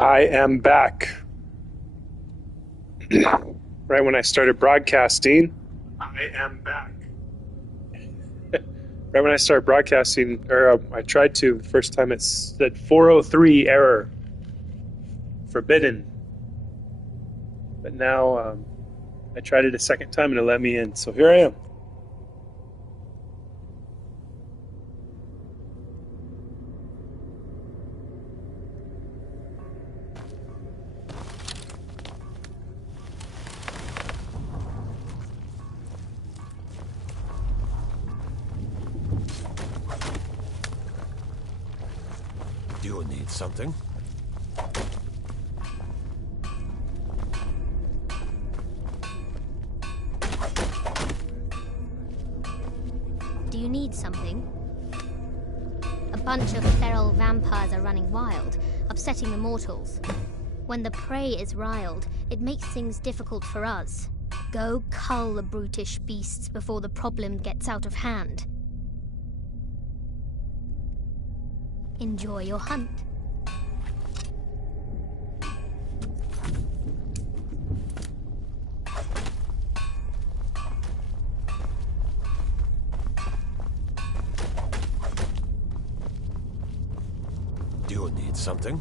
I am back. Right when I started broadcasting, I am back. Right when I started broadcasting, or I tried to, the first time it said 403 error, forbidden. But now I tried it a second time and it let me in. So here I am. Do you need something? Do you need something? A bunch of feral vampires are running wild, upsetting the mortals. When the prey is riled, it makes things difficult for us. Go cull the brutish beasts before the problem gets out of hand. Enjoy your hunt. Do you need something?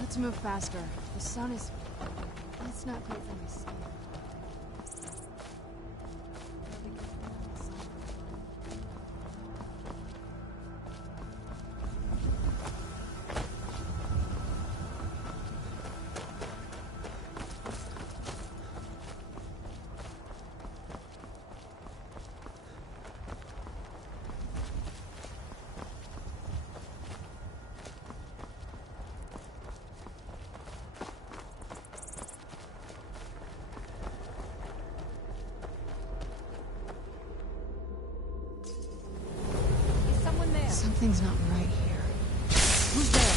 Let's move faster. The sun is... It's not great for my skin. Something's not right here. Who's there?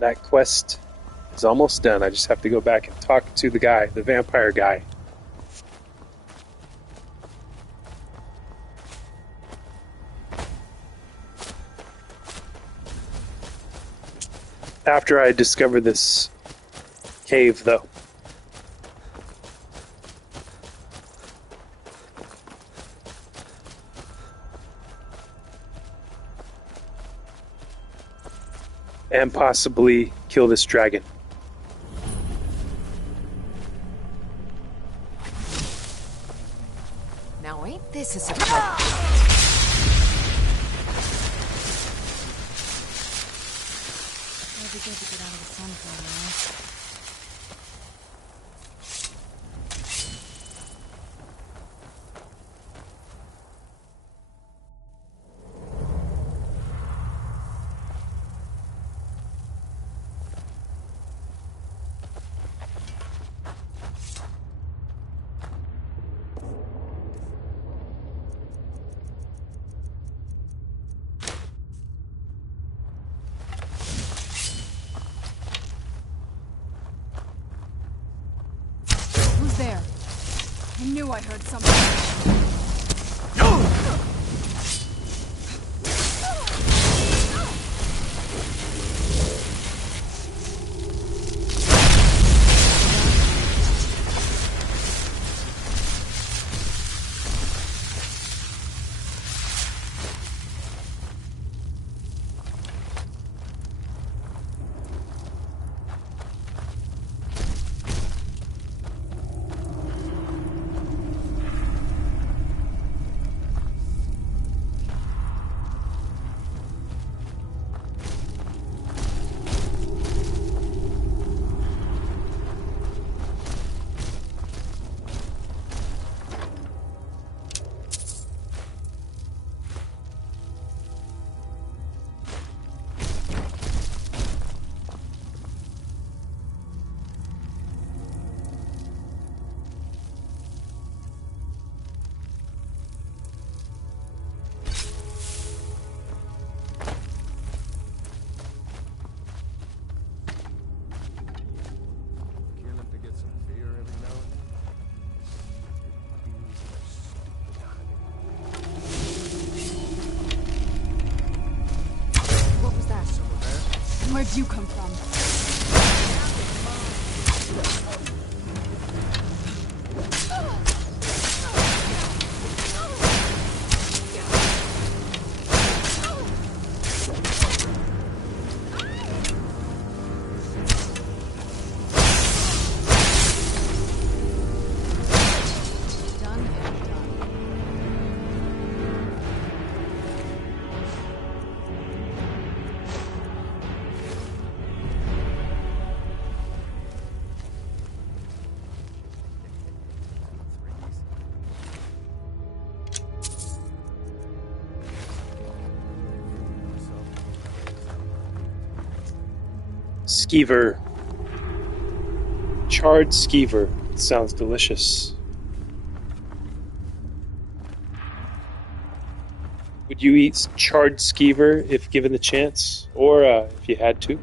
That quest is almost done. I just have to go back and talk to the guy, the vampire guy. After I discover this cave, though. And possibly kill this dragon. Now ain't this a surprise? It'll be good to get out of the sun for a while. There. I knew I heard something. Where'd you come from? Skeever. Charred skeever. It sounds delicious. Would you eat charred skeever if given the chance? Or if you had to?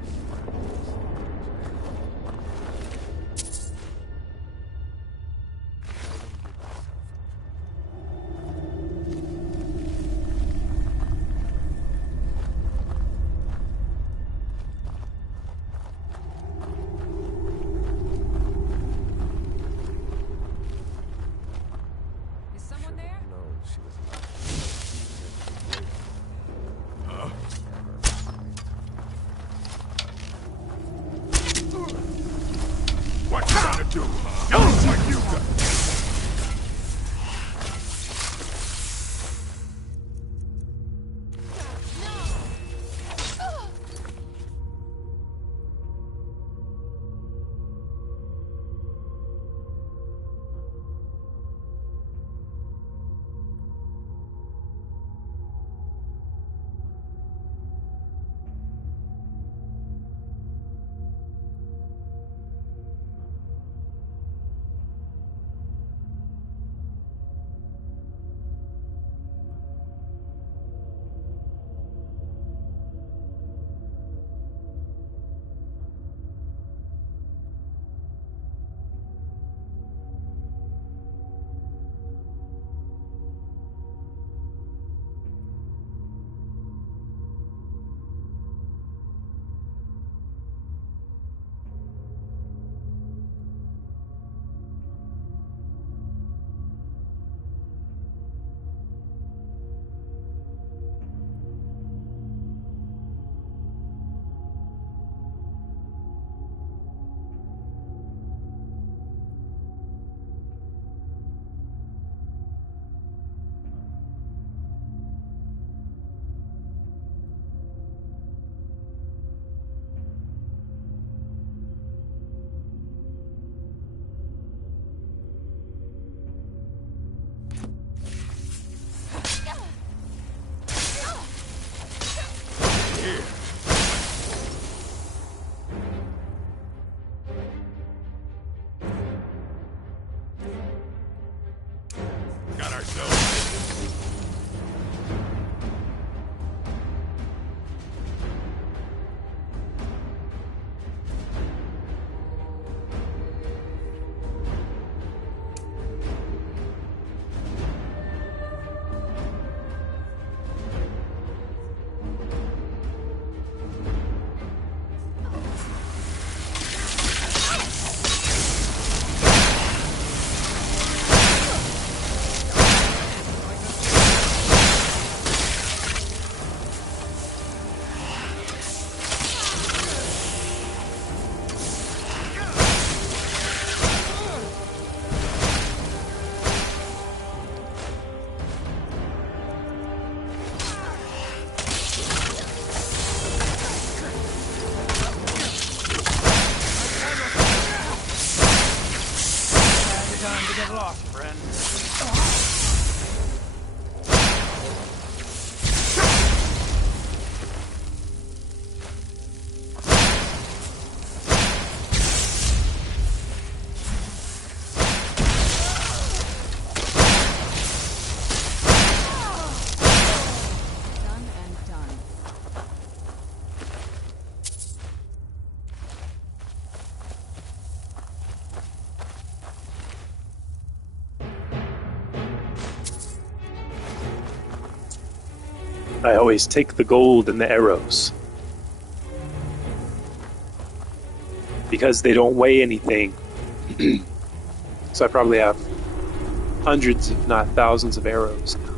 I always take the gold and the arrows. Because they don't weigh anything. So I probably have hundreds, if not thousands, of arrows now.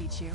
teach you.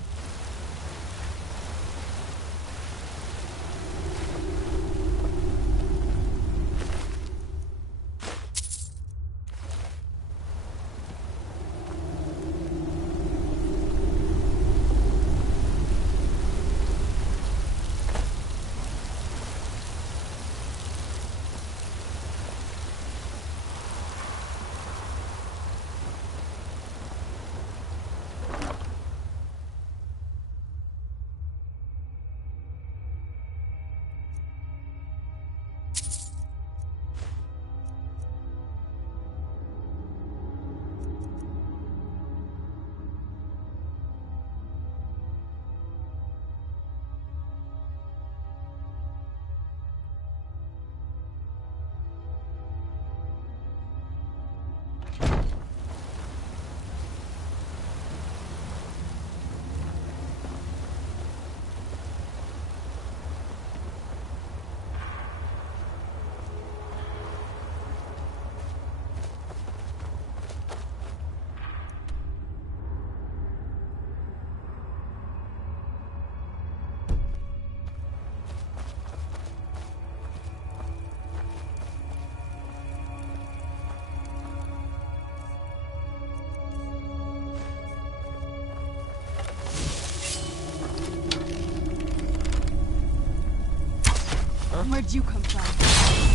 Where'd you come from?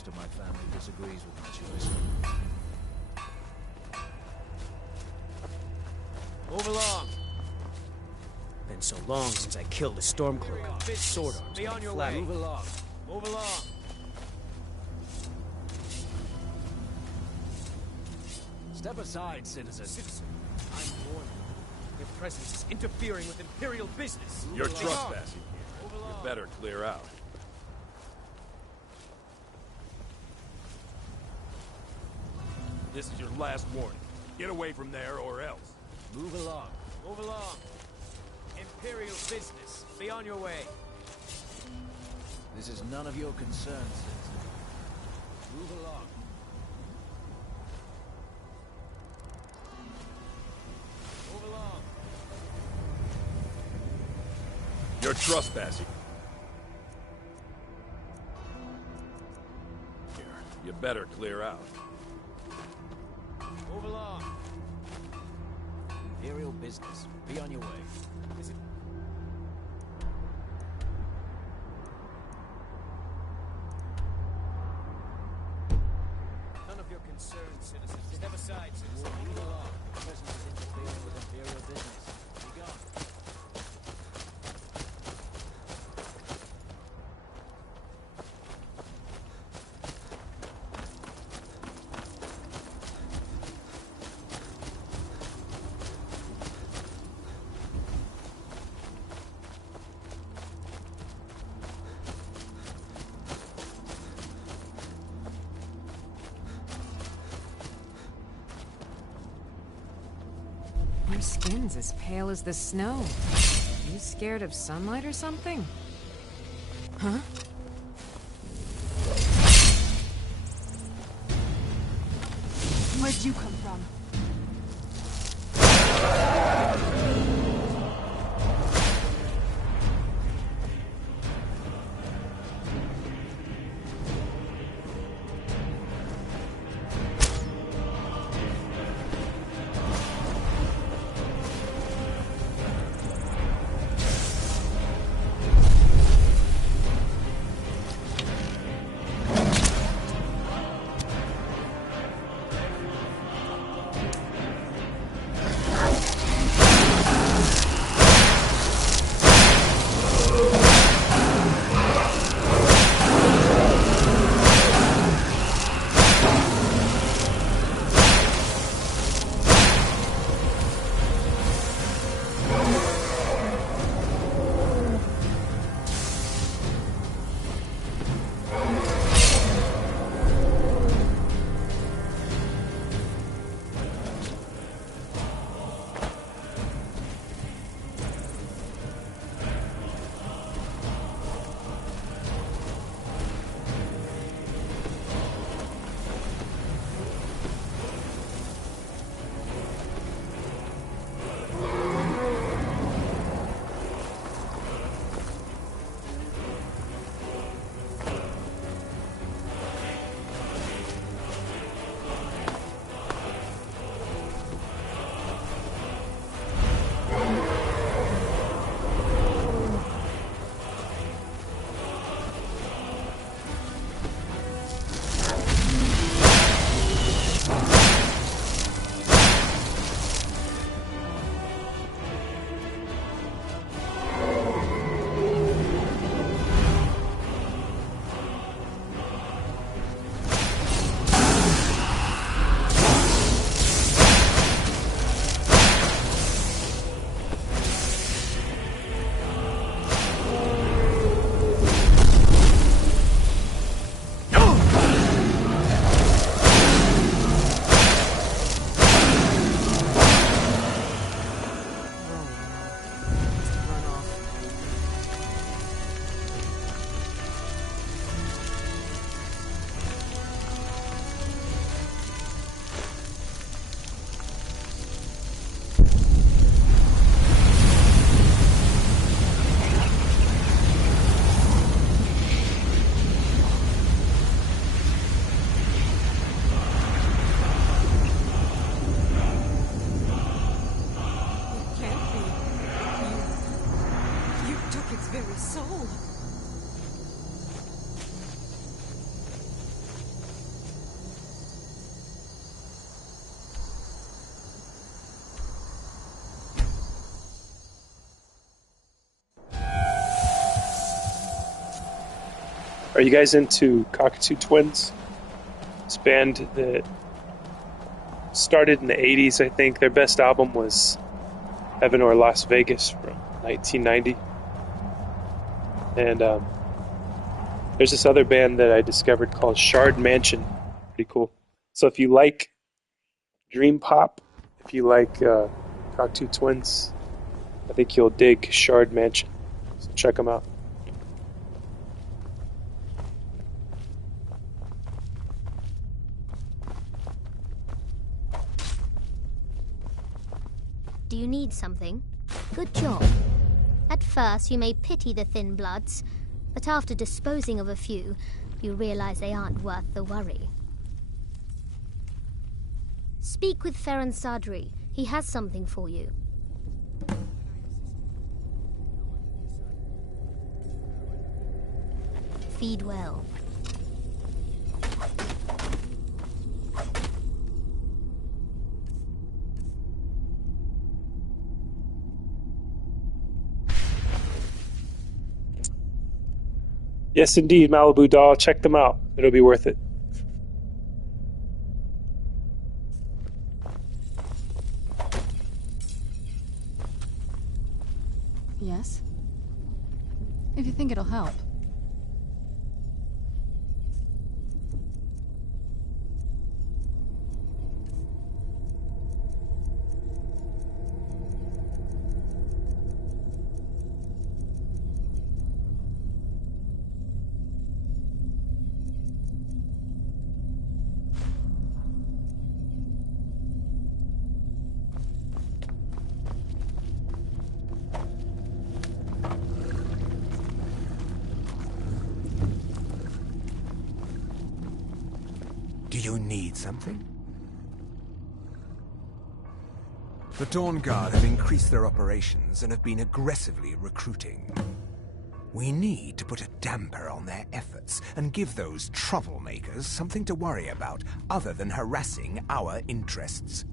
most of my family disagrees with my choice. Move along! Been so long since I killed a Stormcloak. Sword arms Be on your flag. way. Move along. Move along. Step aside, citizen. Citizen, I'm warning you. Your presence is interfering with Imperial business. You're Move trespassing Move here. along. You better clear out. This is your last warning. Get away from there or else. Move along. Move along. Imperial business. Be on your way. This is none of your concern, citizen. Move along. Move along. You're trespassing. Here, you better clear out. Move along. Imperial business. Be on your way. Is it... None of your concerns, citizens. Step aside, citizens. Move along. Your presence is interfering with Imperial business. Be gone. Your skin's as pale as the snow. You scared of sunlight or something? Huh? Where'd you come from? Are you guys into Cockatoo Twins? This band that started in the 80s, I think. Their best album was Heaven or Las Vegas from 1990. And there's this other band that I discovered called Shard Mansion. Pretty cool. So if you like dream pop, if you like Cockatoo Twins, I think you'll dig Shard Mansion. So check them out. Do you need something? Good job. At first, you may pity the thin bloods, but after disposing of a few, you realize they aren't worth the worry. Speak with Ferran Sadri. He has something for you. Feed well. Yes, indeed, Malibu Doll. Check them out. It'll be worth it. Yes? If you think it'll help. Do you need something? The Dawn Guard have increased their operations and have been aggressively recruiting. We need to put a damper on their efforts and give those troublemakers something to worry about other than harassing our interests.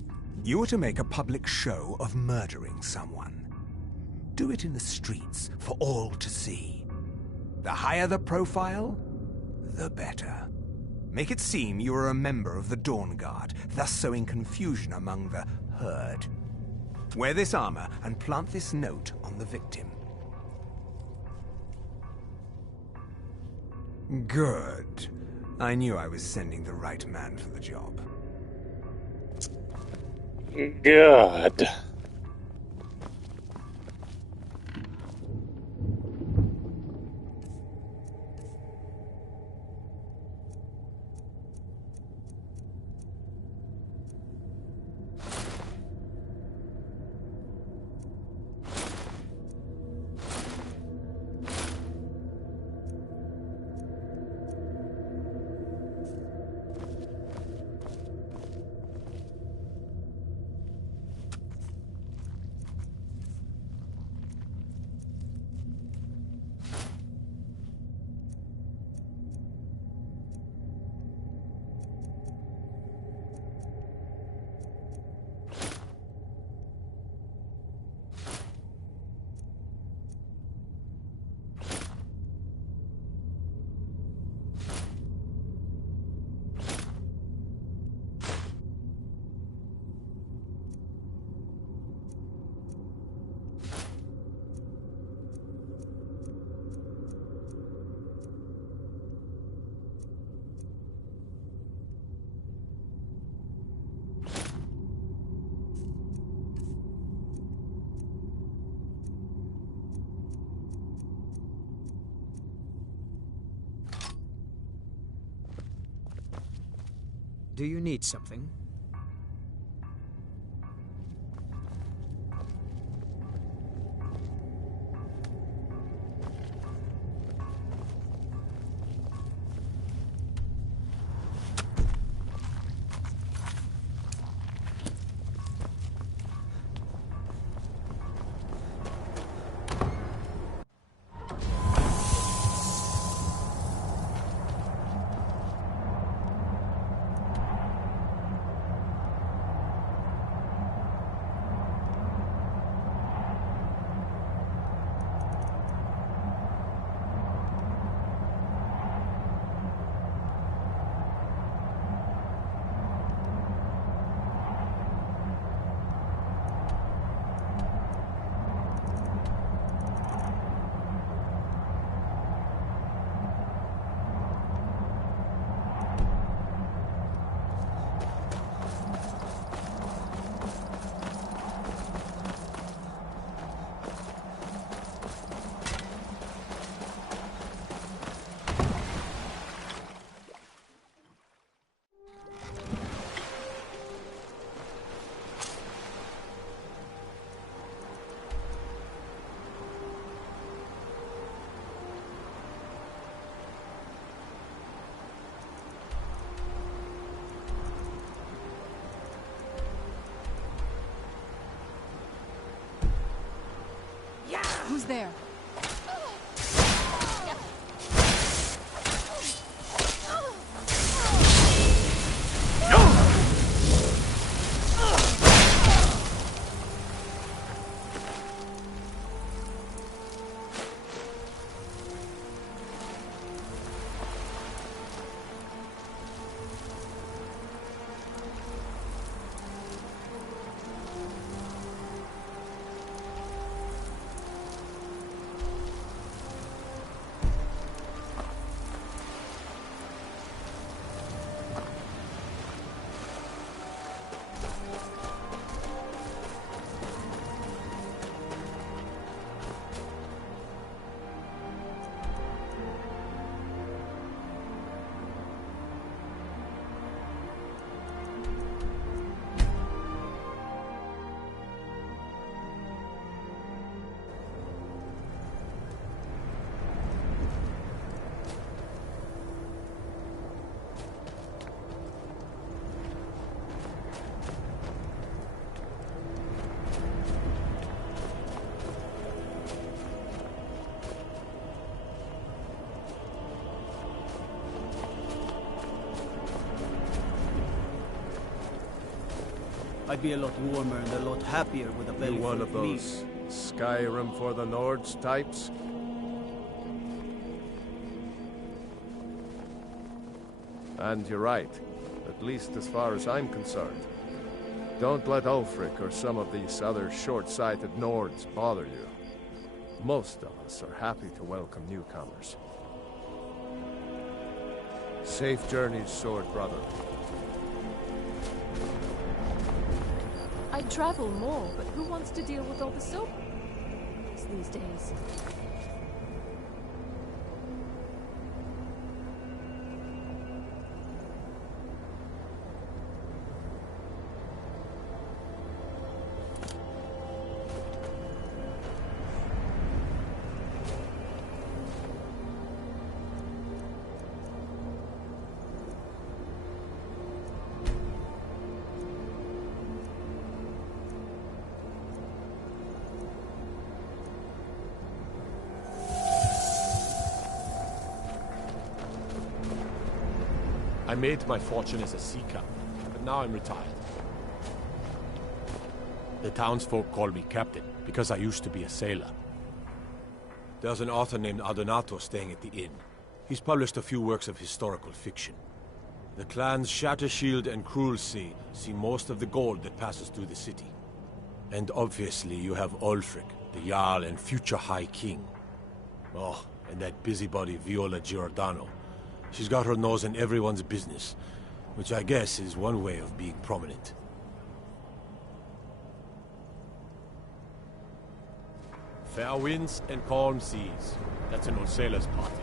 You are to make a public show of murdering someone. Do it in the streets for all to see. The higher the profile, the better. Make it seem you are a member of the Dawn Guard, thus sowing confusion among the herd. Wear this armor and plant this note on the victim. Good. I knew I was sending the right man for the job. Good. Do you need something? Who's there? I'd be a lot warmer and a lot happier with a belly You one full of meat. those Skyrim for the Nords types? And you're right, at least as far as I'm concerned. Don't let Ulfric or some of these other short-sighted Nords bother you. Most of us are happy to welcome newcomers. Safe journeys, sword brother. I'd travel more, but who wants to deal with all the soap these days? I made my fortune as a sea captain, but now I'm retired. The townsfolk call me captain, because I used to be a sailor. There's an author named Adonato staying at the inn. He's published a few works of historical fiction. The clans Shattershield and Cruel Sea see most of the gold that passes through the city. And obviously you have Ulfric, the Jarl and future High King. Oh, and that busybody Viola Giordano. She's got her nose in everyone's business, which I guess is one way of being prominent. Fair winds and calm seas. That's an old sailor's party.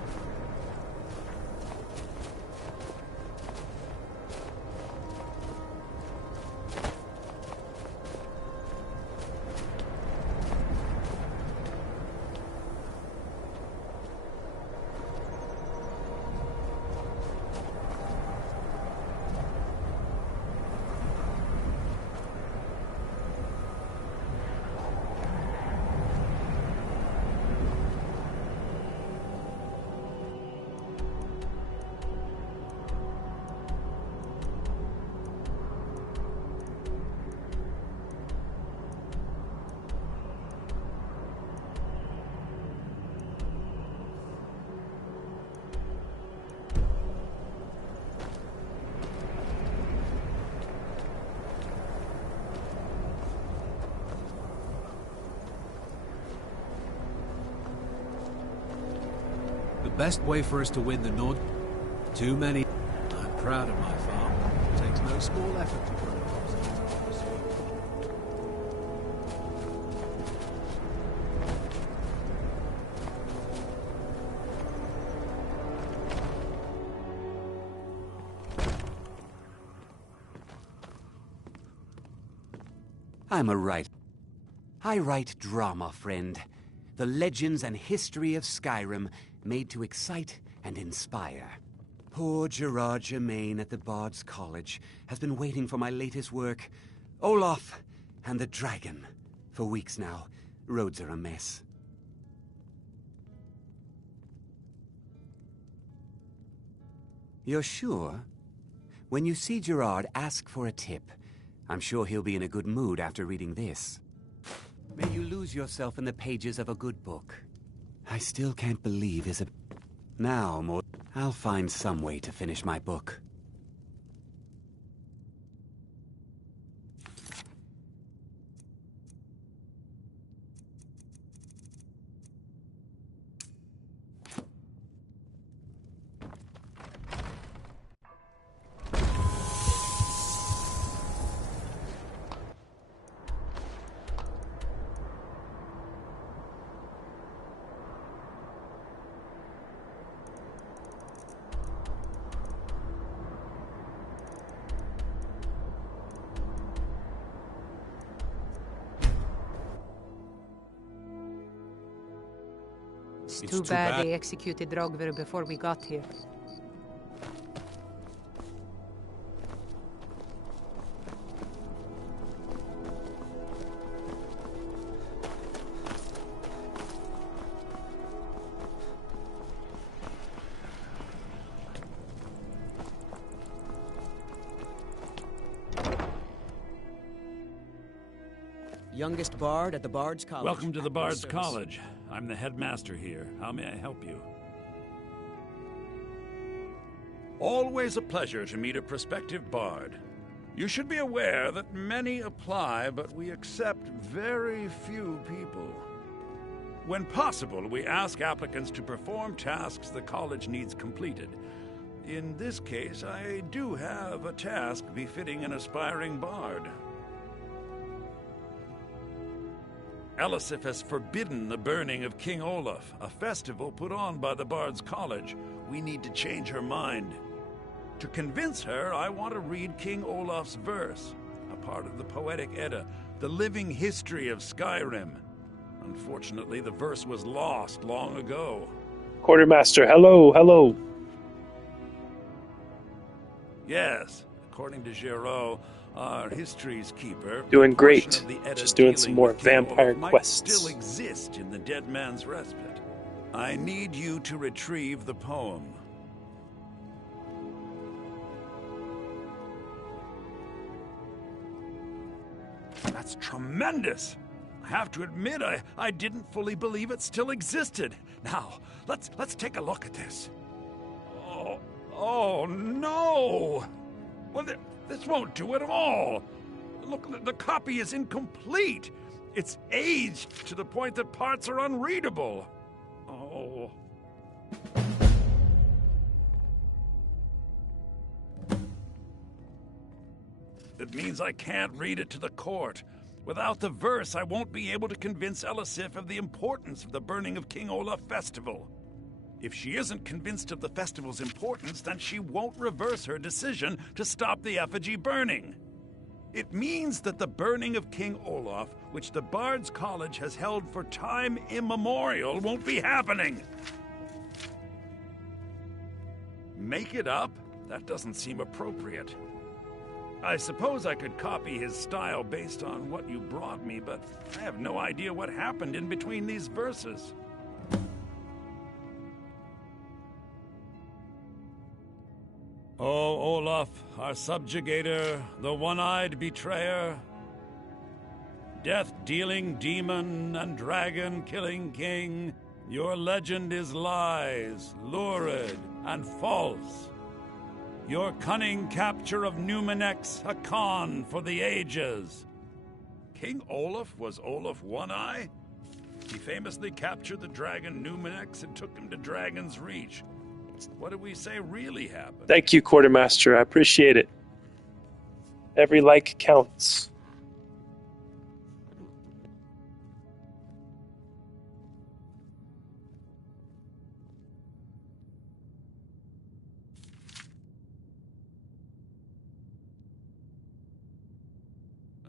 The best way for us to win the Nord? Too many. I'm proud of my farm. It takes no small effort to grow crops. I write drama, friend. The legends and history of Skyrim made to excite and inspire. Poor Gerard Germain at the Bard's College has been waiting for my latest work, Olaf and the Dragon, for weeks now. Roads are a mess. You're sure? When you see Gerard, ask for a tip. I'm sure he'll be in a good mood after reading this. May you lose yourself in the pages of a good book. I still can't believe Now, more... I'll find some way to finish my book. It's too bad they executed Rogver before we got here. Youngest bard at the Bard's College. Welcome to the Bard's College. I'm the headmaster here. How may I help you? Always a pleasure to meet a prospective bard. You should be aware that many apply, but we accept very few people. When possible, we ask applicants to perform tasks the college needs completed. In this case, I do have a task befitting an aspiring bard. Elisif has forbidden the burning of King Olaf, a festival put on by the Bard's College. We need to change her mind. To convince her, I want to read King Olaf's verse, a part of the Poetic Edda, the living history of Skyrim. Unfortunately, the verse was lost long ago. Quartermaster, hello, hello. Yes, according to Giraud, our history's keeper, doing great. Just doing some more vampire quests. Still exist in the Dead Man's Respite. I need you to retrieve the poem. That's tremendous! I have to admit, I didn't fully believe it still existed. Now, let's take a look at this. Oh no! Well, this won't do it at all. Look, the copy is incomplete. It's aged to the point that parts are unreadable. Oh. It means I can't read it to the court. Without the verse, I won't be able to convince Elisif of the importance of the burning of King Olaf festival. If she isn't convinced of the festival's importance, then she won't reverse her decision to stop the effigy burning. It means that the burning of King Olaf, which the Bard's College has held for time immemorial, won't be happening. Make it up? That doesn't seem appropriate. I suppose I could copy his style based on what you brought me, but I have no idea what happened in between these verses. O Olaf, our subjugator, the one-eyed betrayer, death-dealing demon and dragon-killing king, your legend is lies, lurid, and false. Your cunning capture of Numenex, a con for the ages. King Olaf was Olaf One-Eye? He famously captured the dragon Numenex and took him to Dragon's Reach. What did we say really happened? Thank you, Quartermaster. I appreciate it. Every like counts.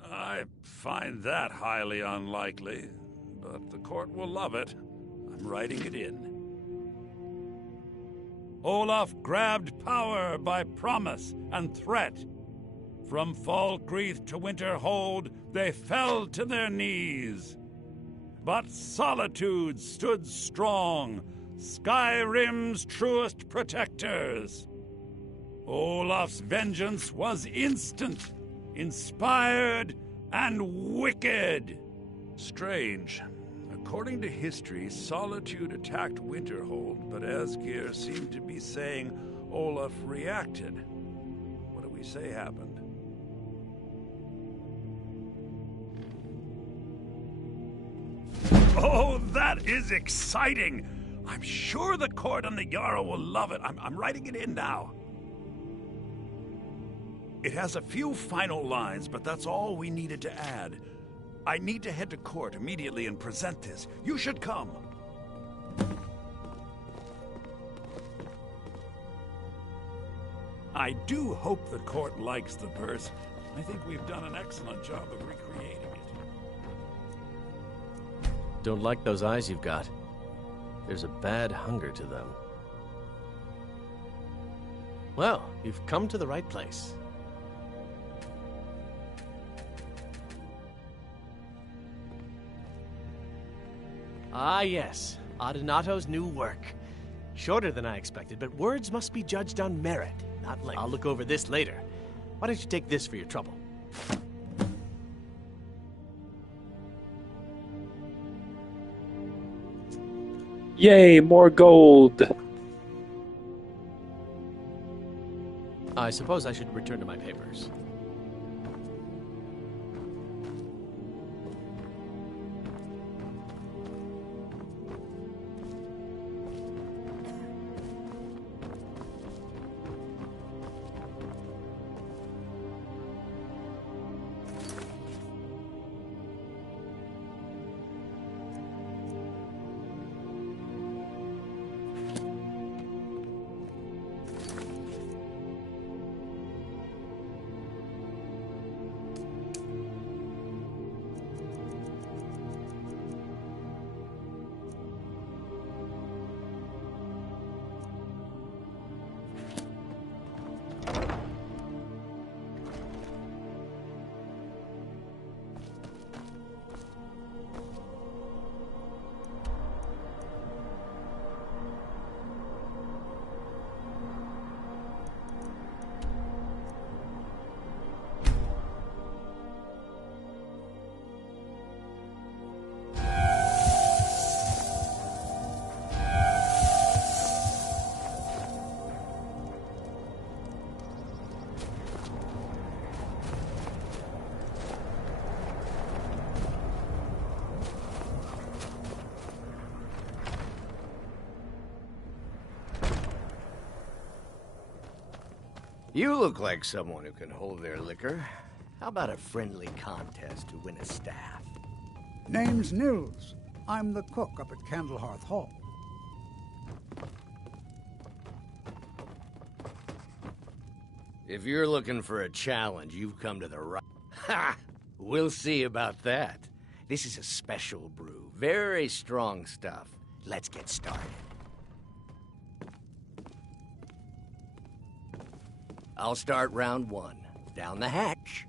I find that highly unlikely, but the court will love it. I'm writing it in. Olaf grabbed power by promise and threat. From Falkreath to Winterhold, they fell to their knees. But Solitude stood strong, Skyrim's truest protectors. Olaf's vengeance was instant, inspired, and wicked. Strange. According to history, Solitude attacked Winterhold, but Asgeir seemed to be saying Olaf reacted. What do we say happened? Oh, that is exciting! I'm sure the court and the Jarl will love it. I'm writing it in now. It has a few final lines, but that's all we needed to add. I need to head to court immediately and present this. You should come. I do hope the court likes the verse. I think we've done an excellent job of recreating it. Don't like those eyes you've got. There's a bad hunger to them. Well, you've come to the right place. Ah, yes. Adonato's new work. Shorter than I expected, but words must be judged on merit, not length. I'll look over this later. Why don't you take this for your trouble? Yay, more gold. I suppose I should return to my papers. You look like someone who can hold their liquor. How about a friendly contest to win a staff? Name's Nils. I'm the cook up at Candlehearth Hall. If you're looking for a challenge, you've come to the right... Ha! We'll see about that. This is a special brew. Very strong stuff. Let's get started. I'll start round one. Down the hatch.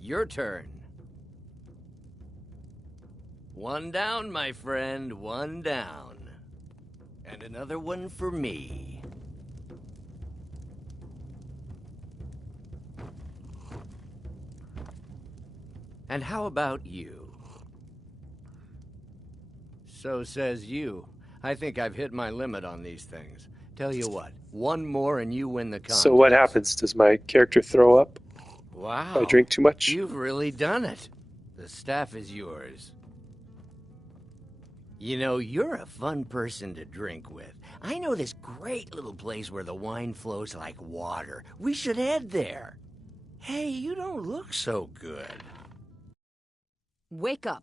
Your turn. One down, my friend. One down. And another one for me. And how about you? So says you. I think I've hit my limit on these things. Tell you what, one more and you win the contest. So what happens? Does my character throw up? Wow. If I drink too much? You've really done it. The staff is yours. You know, you're a fun person to drink with. I know this great little place where the wine flows like water. We should head there. Hey, you don't look so good. Wake up.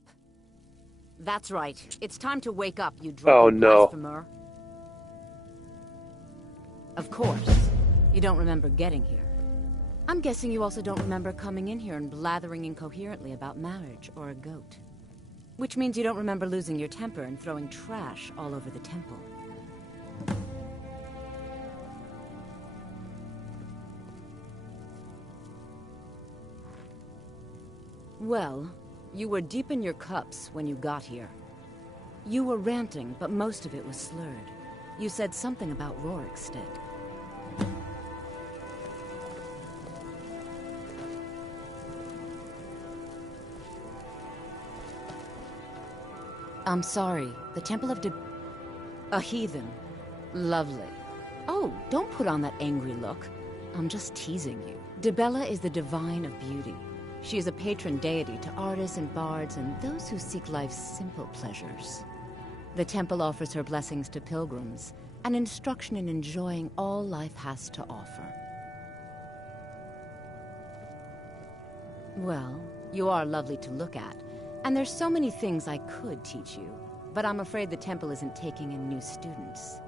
That's right. It's time to wake up, you drunken blasphemer. Of course. You don't remember getting here. I'm guessing you also don't remember coming in here and blathering incoherently about marriage or a goat. Which means you don't remember losing your temper and throwing trash all over the temple. Well, You were deep in your cups when you got here. You were ranting, but most of it was slurred. You said something about Rorikstead. I'm sorry. The Temple of a heathen. Lovely. Oh, don't put on that angry look. I'm just teasing you. Dibella is the divine of beauty. She is a patron deity to artists and bards and those who seek life's simple pleasures. The temple offers her blessings to pilgrims, and instruction in enjoying all life has to offer. Well, you are lovely to look at, and there's so many things I could teach you, but I'm afraid the temple isn't taking in new students.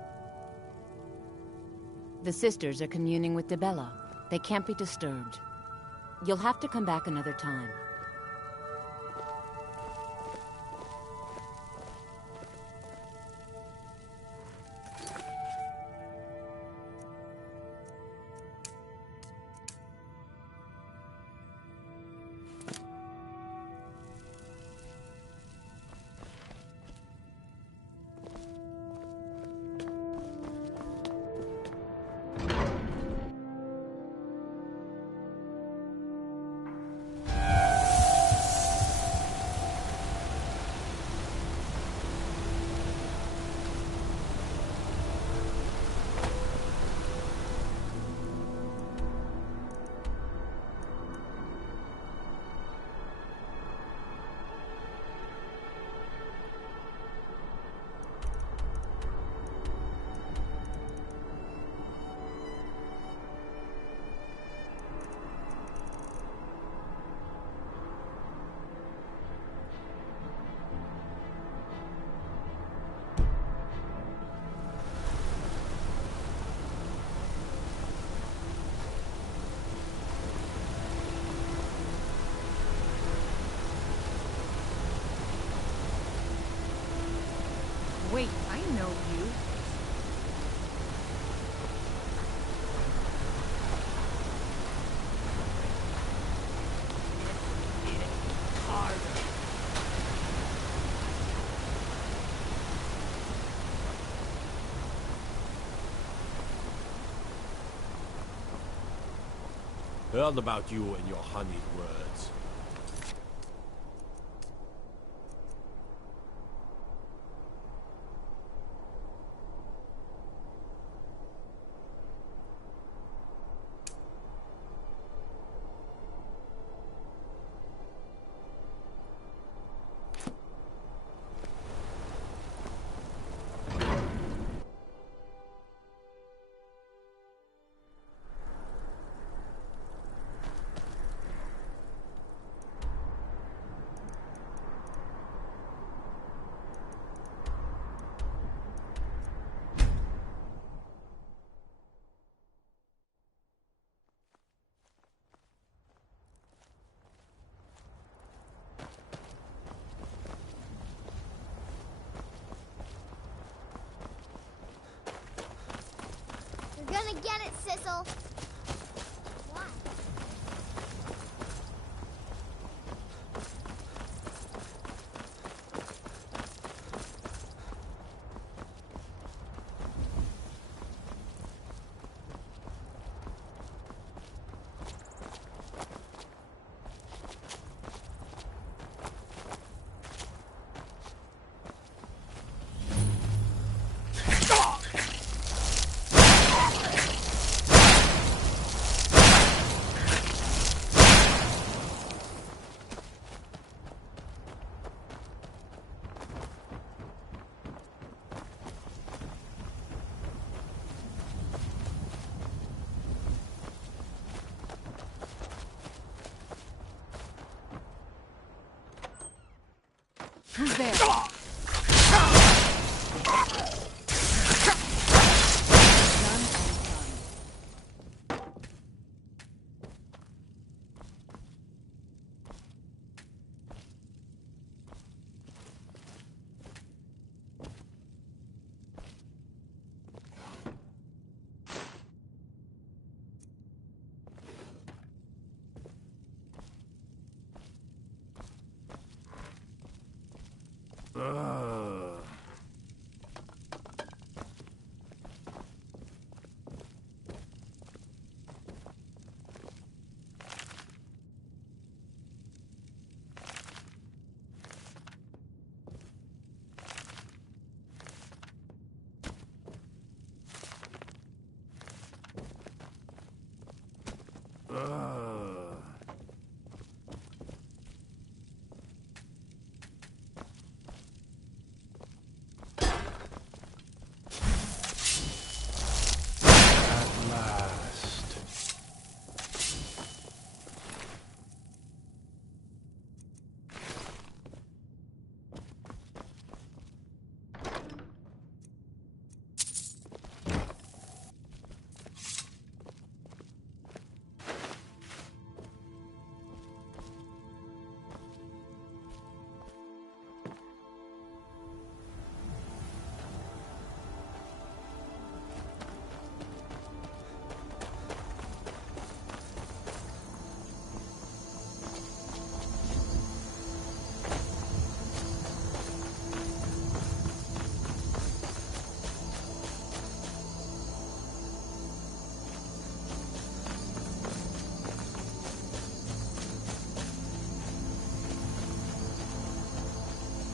The sisters are communing with Dibella. They can't be disturbed. You'll have to come back another time. Wait, I know you. Heard about you and your honeyed words. You're gonna get it, Sissel. Why? Who's there?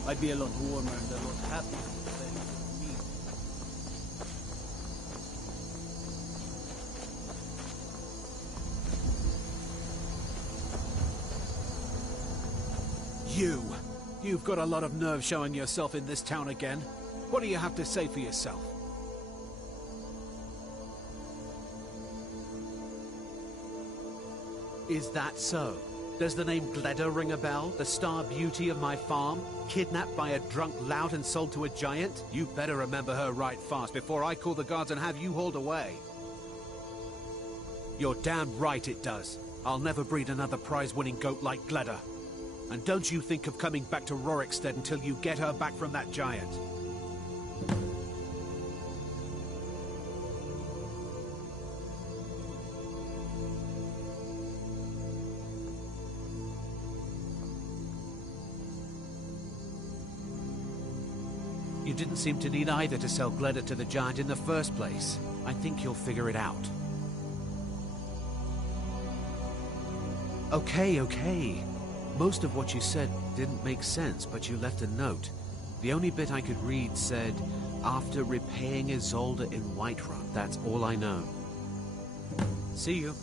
I'd be a lot warmer and a lot happier with them than me. You've got a lot of nerve showing yourself in this town again. What do you have to say for yourself? Is that so? Does the name Gleda ring a bell? The star beauty of my farm? Kidnapped by a drunk lout and sold to a giant? You better remember her right fast before I call the guards and have you hauled away. You're damn right it does. I'll never breed another prize-winning goat like Gleda. And don't you think of coming back to Rorikstead until you get her back from that giant. You didn't seem to need either to sell Gleda to the giant in the first place. I think you'll figure it out. Okay. Most of what you said didn't make sense, but you left a note. The only bit I could read said, after repaying Isolde in Whiterun. That's all I know. See you.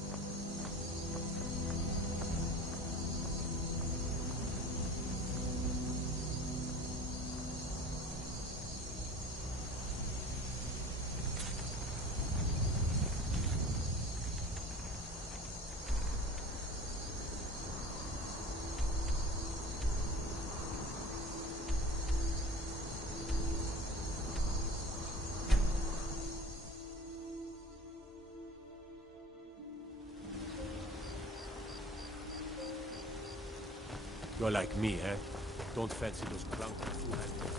You're like me, eh? Don't fancy those clunkers two-handed.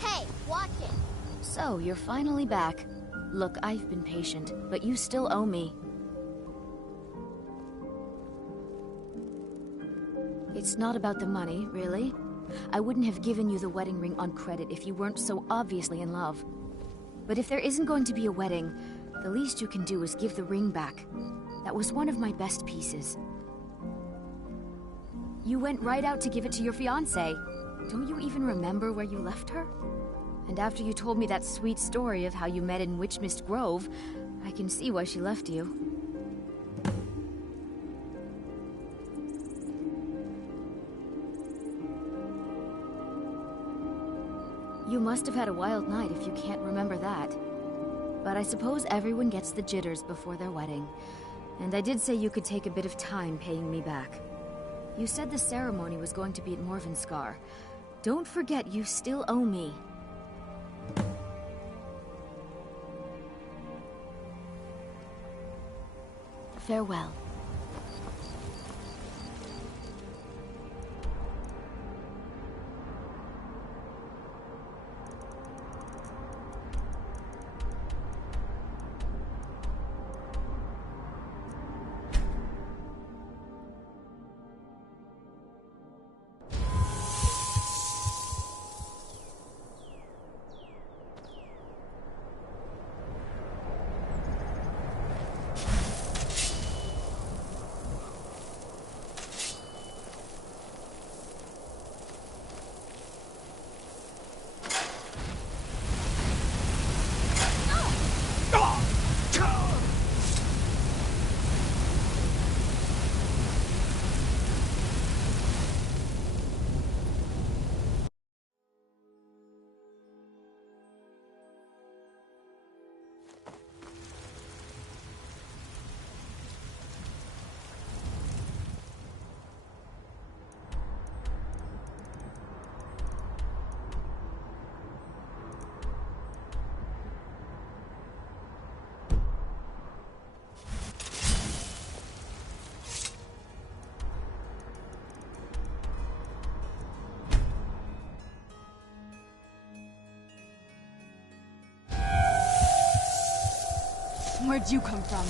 Hey, watch it! So, you're finally back. Look, I've been patient, but you still owe me. It's not about the money, really. I wouldn't have given you the wedding ring on credit if you weren't so obviously in love. But if there isn't going to be a wedding, the least you can do is give the ring back. That was one of my best pieces. You went right out to give it to your fiancé. Don't you even remember where you left her? And after you told me that sweet story of how you met in Witchmist Grove, I can see why she left you. You must have had a wild night if you can't remember that. But I suppose everyone gets the jitters before their wedding. And I did say you could take a bit of time paying me back. You said the ceremony was going to be at Morvenskar. Don't forget you still owe me. Farewell. Where'd you come from?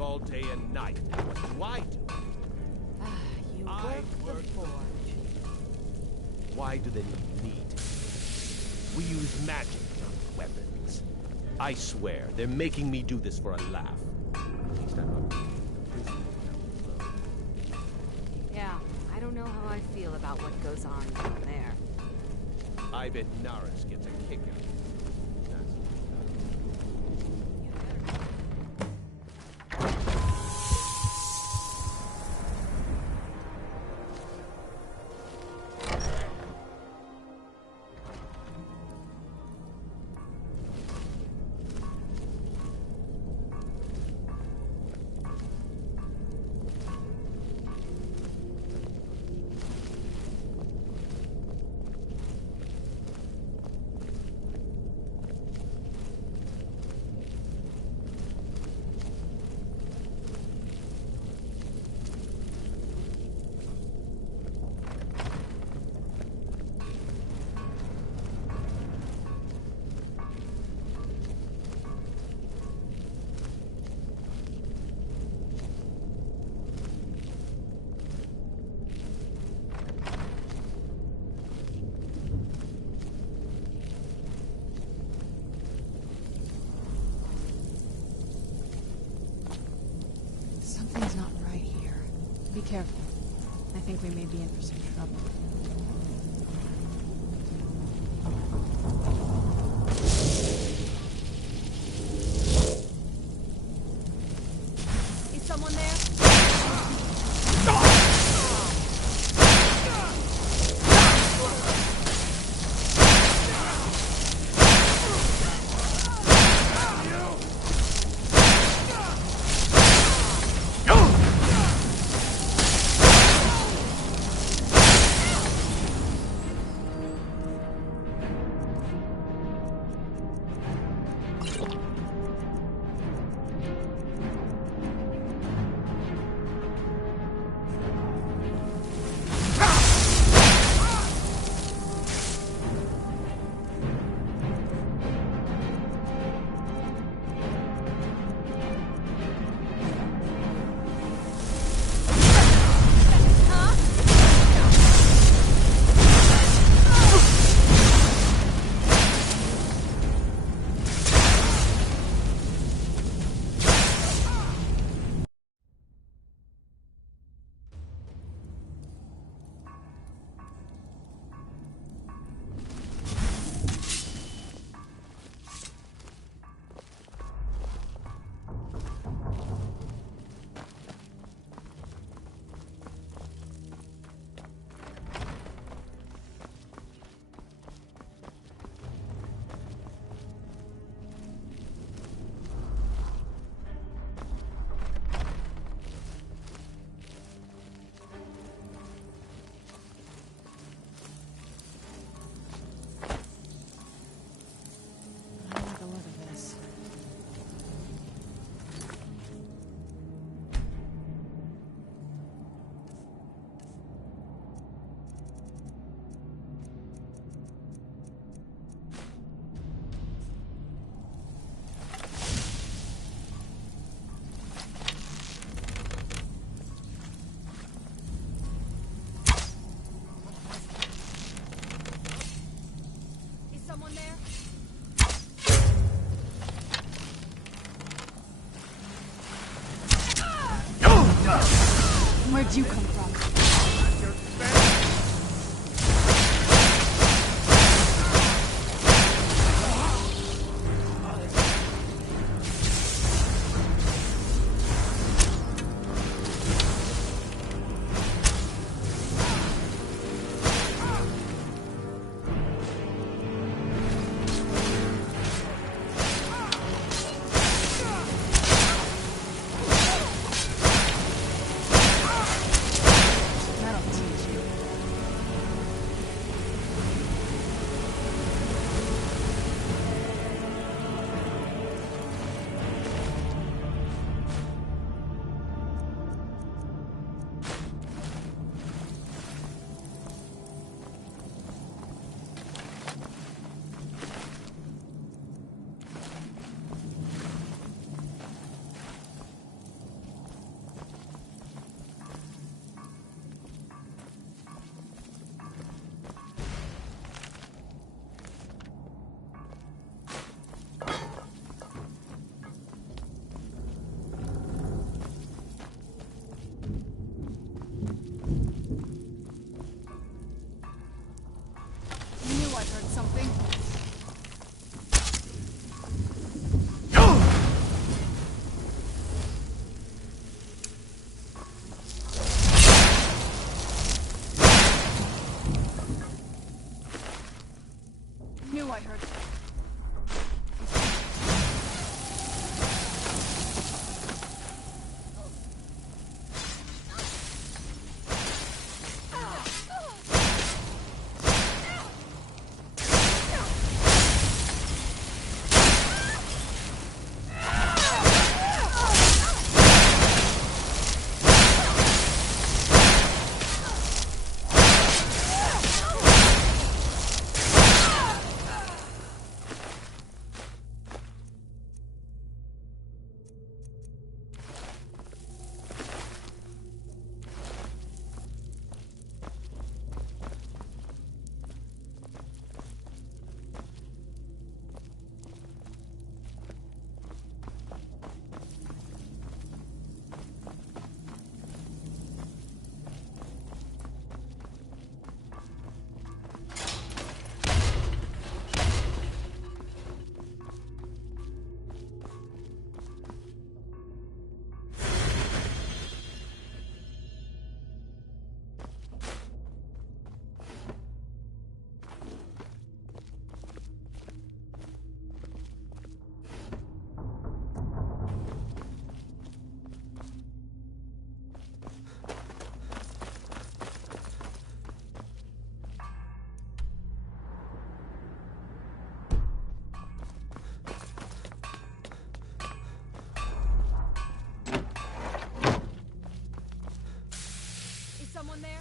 all day and night. What do I do? You I work the forge. Why do they need meat? We use magic, not weapons. I swear, they're making me do this for a laugh. At least I'm not. Yeah, I don't know how I feel about what goes on down there. I bet Naris gets a kick out of it. Something's not right here. Be careful. I think we may be in for some trouble. Is someone there? I don't like the look of this. Is someone there? Where'd you come from? Anyone there?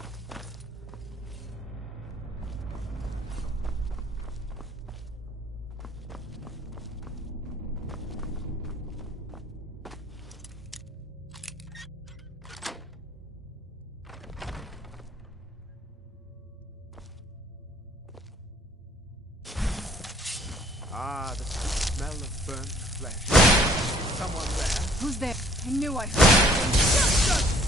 Ah, the sweet smell of burnt flesh. Is someone there? Who's there? I knew I heard something.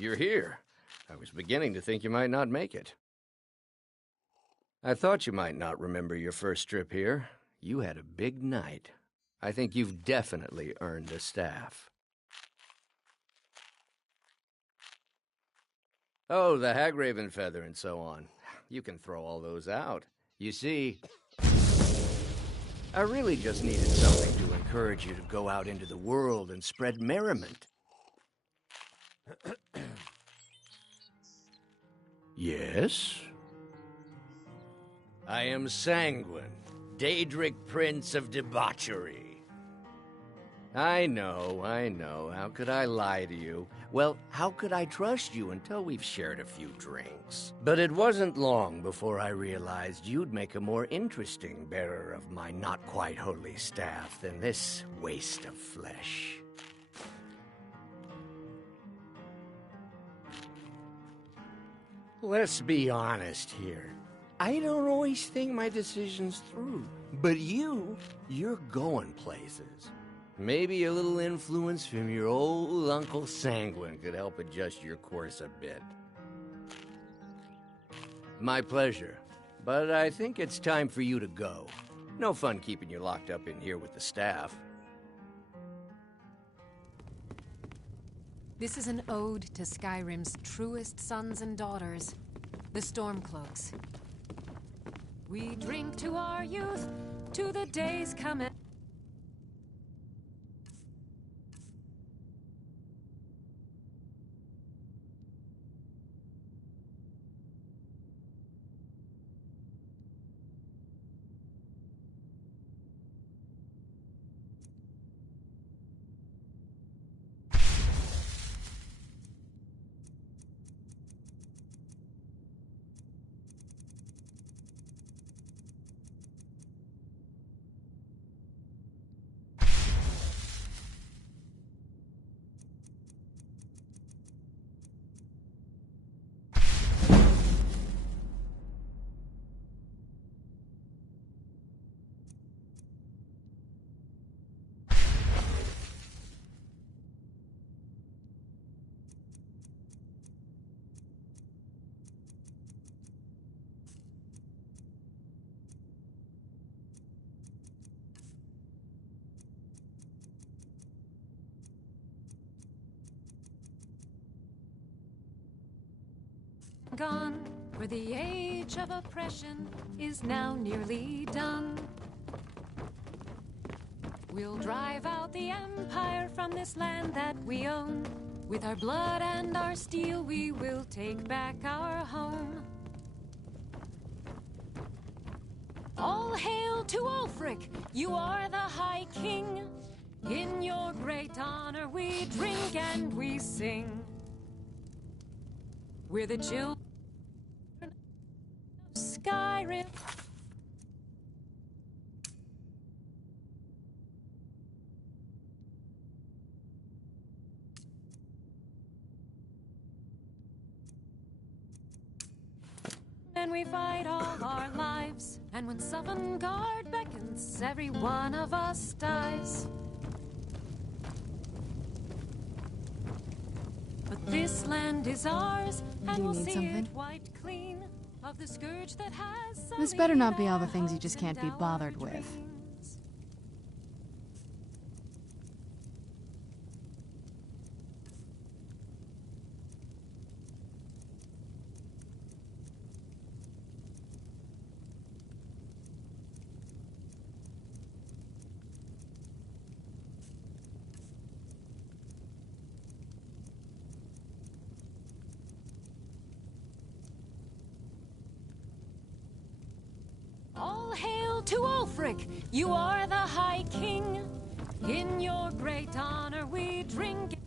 You're here. I was beginning to think you might not make it. I thought you might not remember your first trip here. You had a big night. I think you've definitely earned a staff. Oh, the Hagraven feather and so on. You can throw all those out. You see, I really just needed something to encourage you to go out into the world and spread merriment. Yes? I am Sanguine, Daedric Prince of Debauchery. I know. How could I lie to you? Well, how could I trust you until we've shared a few drinks? But it wasn't long before I realized you'd make a more interesting bearer of my not-quite-holy staff than this waste of flesh. Let's be honest here. I don't always think my decisions through. But you're going places. Maybe a little influence from your old Uncle Sanguine could help adjust your course a bit. My pleasure. But I think it's time for you to go. No fun keeping you locked up in here with the staff. This is an ode to Skyrim's truest sons and daughters, the Stormcloaks. We drink to our youth, to the days coming. Gone, where the age of oppression is now nearly done. We'll drive out the Empire from this land that we own. With our blood and our steel, we will take back our home. All hail to Ulfric, you are the High King. In your great honor we drink and we sing. We're the children of Skyrim. And we fight all our lives. And when Sovngarde beckons, every one of us dies. But this land is ours, and we'll see it wiped clean of the scourge that has. This better not be all the things you just can't be bothered with. All hail to Ulfric, you are the High King. In your great honor we drink.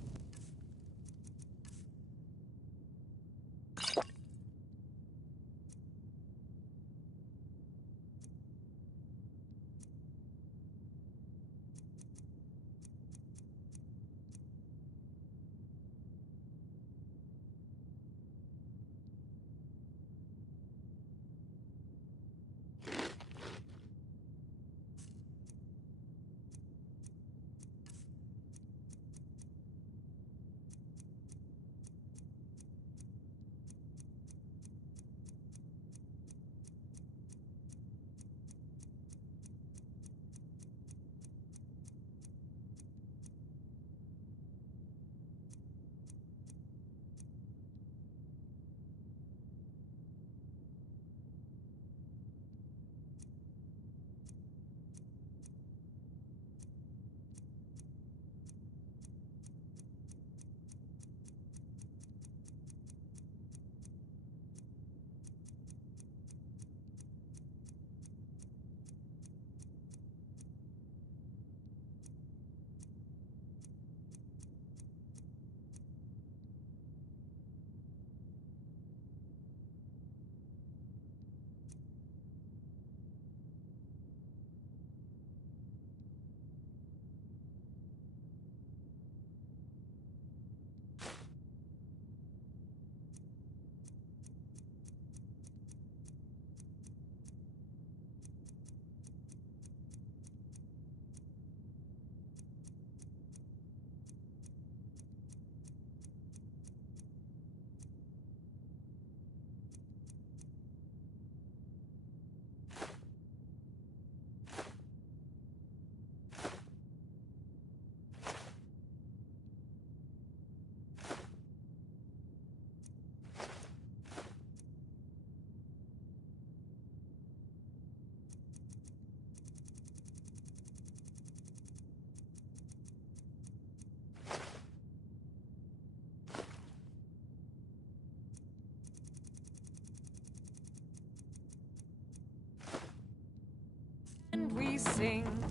we sing.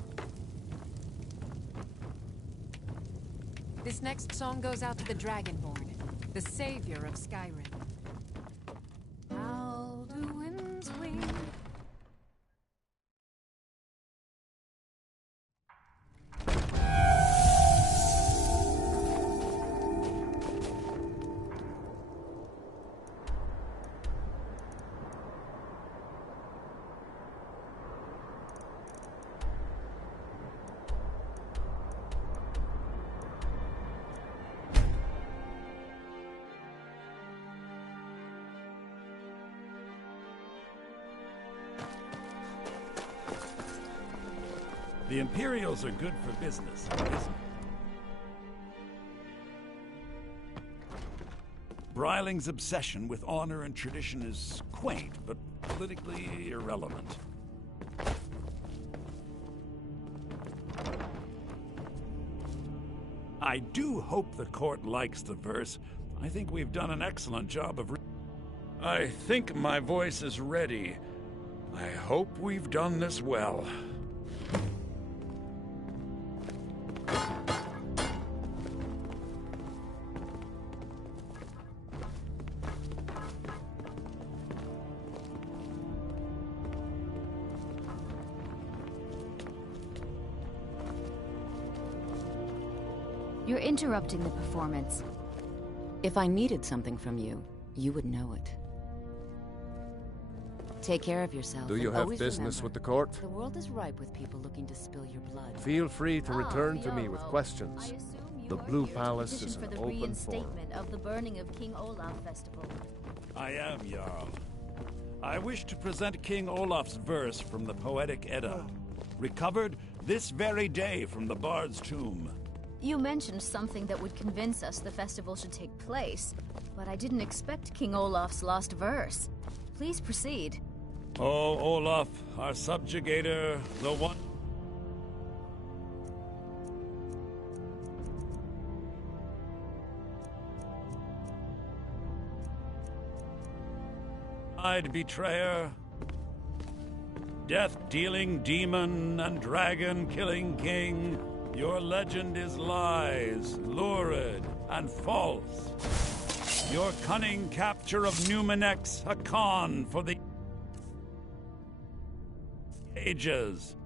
This next song goes out to the Dragonborn, the savior of Skyrim. How do winds wing? The Imperials are good for business, isn't it? Bryling's obsession with honor and tradition is quaint, but politically irrelevant. I do hope the court likes the verse. I think we've done an excellent job of I think my voice is ready. I hope we've done this well. You're interrupting the performance. If I needed something from you, you would know it. Take care of yourself. Do you and have always business remember, with the court? the world is ripe with people looking to spill your blood. Feel free to return to me with questions. The Blue Palace is for an the open forum. reinstatement of the burning of King Olaf festival. I am, Jarl. I wish to present King Olaf's verse from the Poetic Edda, recovered this very day from the Bard's tomb. You mentioned something that would convince us the festival should take place, but I didn't expect King Olaf's lost verse. Please proceed. O Olaf, our subjugator, the one... betrayer, death-dealing demon and dragon-killing king, your legend is lies, lurid, and false. Your cunning capture of Numenex, a con for the ages.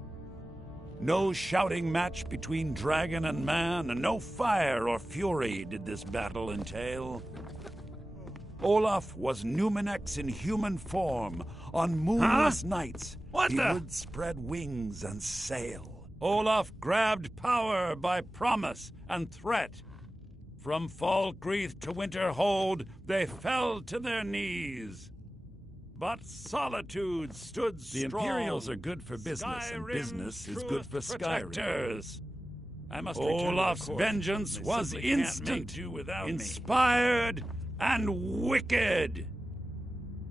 No shouting match between dragon and man, and no fire or fury did this battle entail. Olaf was Numenex in human form. On moonless nights, he would spread wings and sail. Olaf grabbed power by promise and threat. From Falkreath to Winterhold, they fell to their knees. But solitude stood strong. The Imperials are good for business, and business is good for Skyrim. Olaf's vengeance was instant, inspired, and wicked.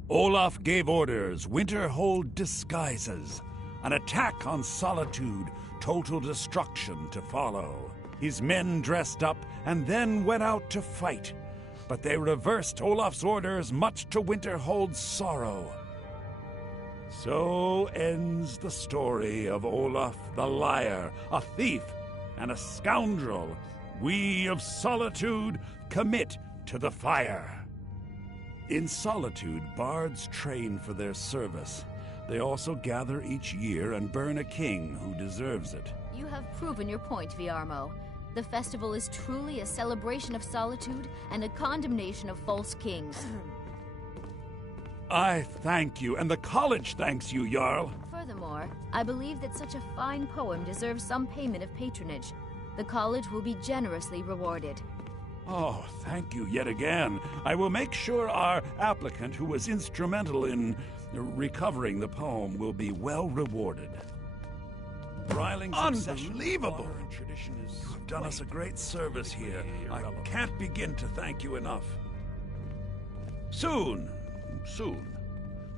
Olaf gave orders, Winterhold disguises, an attack on Solitude, total destruction to follow. His men dressed up and then went out to fight, but they reversed Olaf's orders, much to Winterhold's sorrow. So ends the story of Olaf the liar, a thief and a scoundrel. We of Solitude commit to the fire. In Solitude, bards train for their service. They also gather each year and burn a king who deserves it. You have proven your point, Viarmo. The festival is truly a celebration of solitude and a condemnation of false kings. I thank you, and the college thanks you, Jarl. Furthermore, I believe that such a fine poem deserves some payment of patronage. The college will be generously rewarded. Oh, thank you yet again. I will make sure our applicant, who was instrumental in recovering the poem, will be well rewarded. Unbelievable! You have done us a great service here. I can't begin to thank you enough. Soon.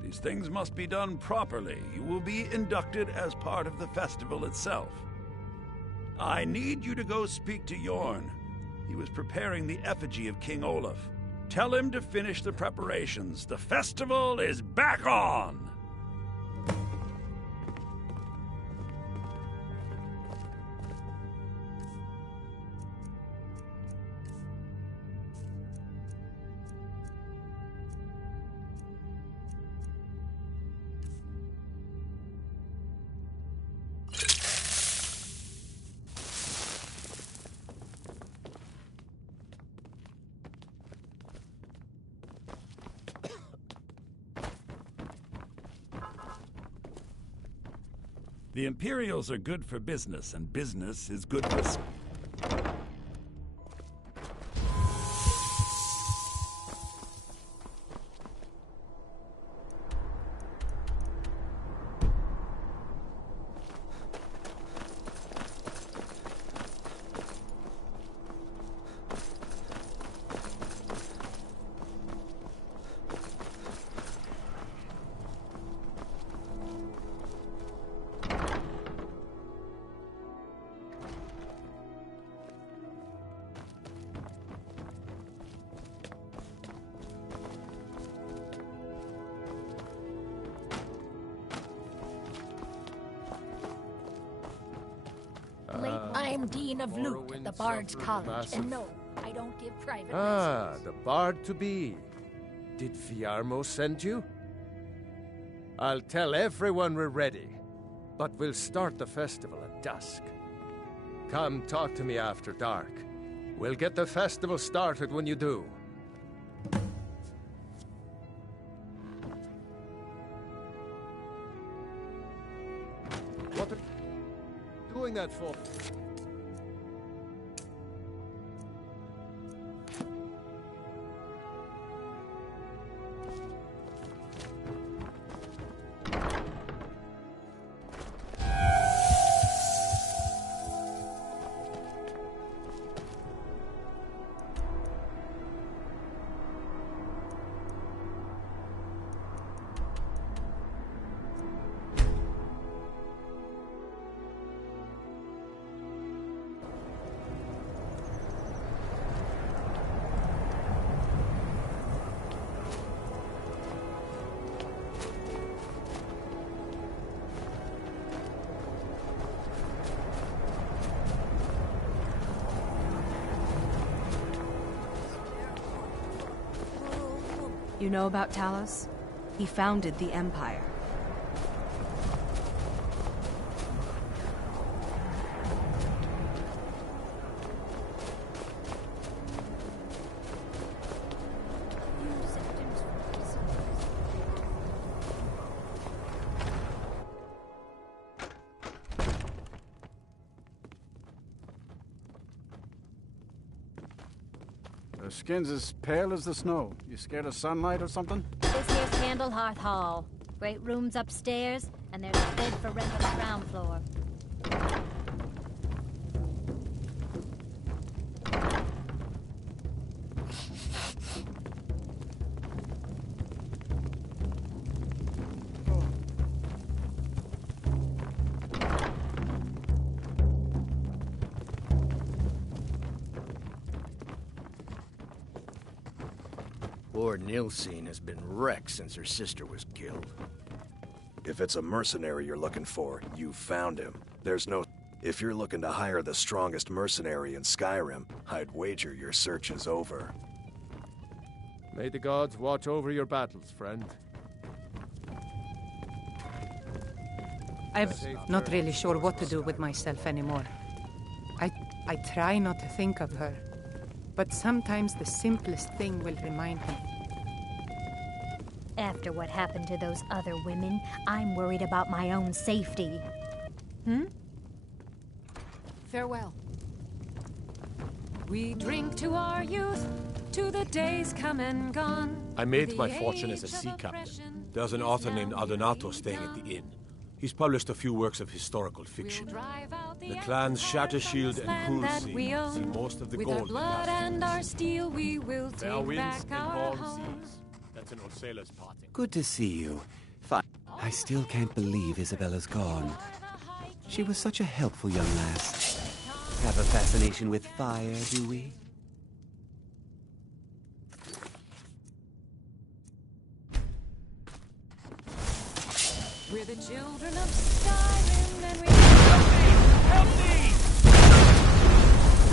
These things must be done properly. You will be inducted as part of the festival itself. I need you to go speak to Yorn. He was preparing the effigy of King Olaf. Tell him to finish the preparations. The festival is back on! The Imperials are good for business, and business is good for... I'm Dean of Lute at the Bard's College, and no, I don't give private Ah, the Bard-to-be. Did Fiarmo send you? I'll tell everyone we're ready, but we'll start the festival at dusk. Come talk to me after dark. We'll get the festival started when you do. What are you doing that for? You know about Talos? He founded the Empire. Her skin's as pale as the snow. You scared of sunlight or something? This here's Candlehearth Hall. Great rooms upstairs, and there's a bed for rent on the ground floor. Poor Nilsine has been wrecked since her sister was killed. If it's a mercenary you're looking for, you found him. There's no... If you're looking to hire the strongest mercenary in Skyrim, I'd wager your search is over. May the gods watch over your battles, friend. I'm not really sure what to do with myself anymore. I try not to think of her, but sometimes the simplest thing will remind me. After what happened to those other women, I'm worried about my own safety. Farewell. We drink to our youth, to the days come and gone. I made my fortune as a sea captain. There's an author named Adonato staying at the inn. He's published a few works of historical fiction. The clans Shattershield and Cruelseed see most of the With gold our blood and our steel, we will there take winds back and our warm home. seas. That's an old sailor's parting. Good to see you. I still can't believe Isabella's gone. She was such a helpful young lass. Have a fascination with fire, do we? We're the children of Skyrim, and we... Help me!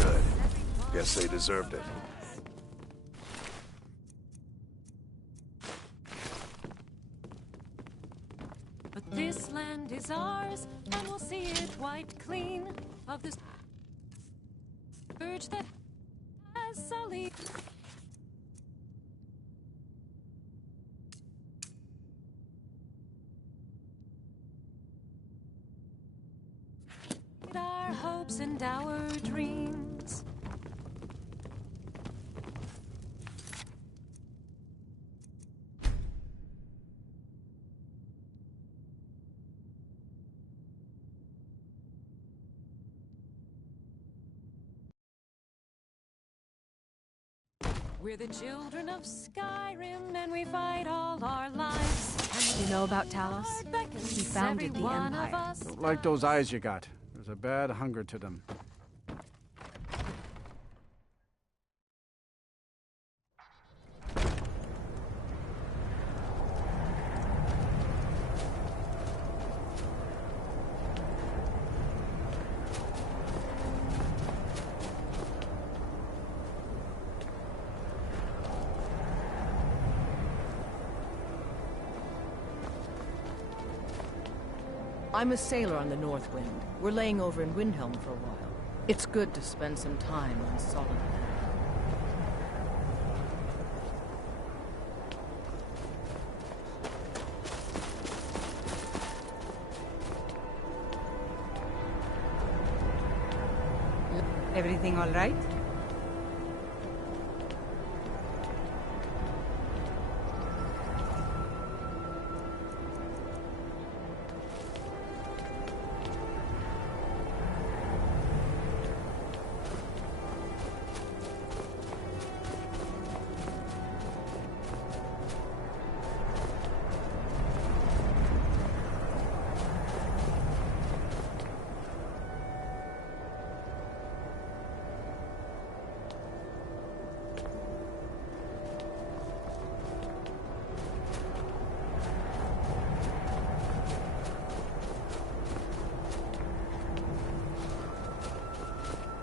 Good. Guess they deserved it. But this land is ours, and we'll see it wiped clean of this urge that has sullied. hopes and our dreams. We're the children of Skyrim, and we fight all our lives. You know about Talos? He founded the Empire. Don't like those eyes you got. There's a bad hunger to them. I'm a sailor on the North Wind. We're laying over in Windhelm for a while. It's good to spend some time on solid land. Everything all right?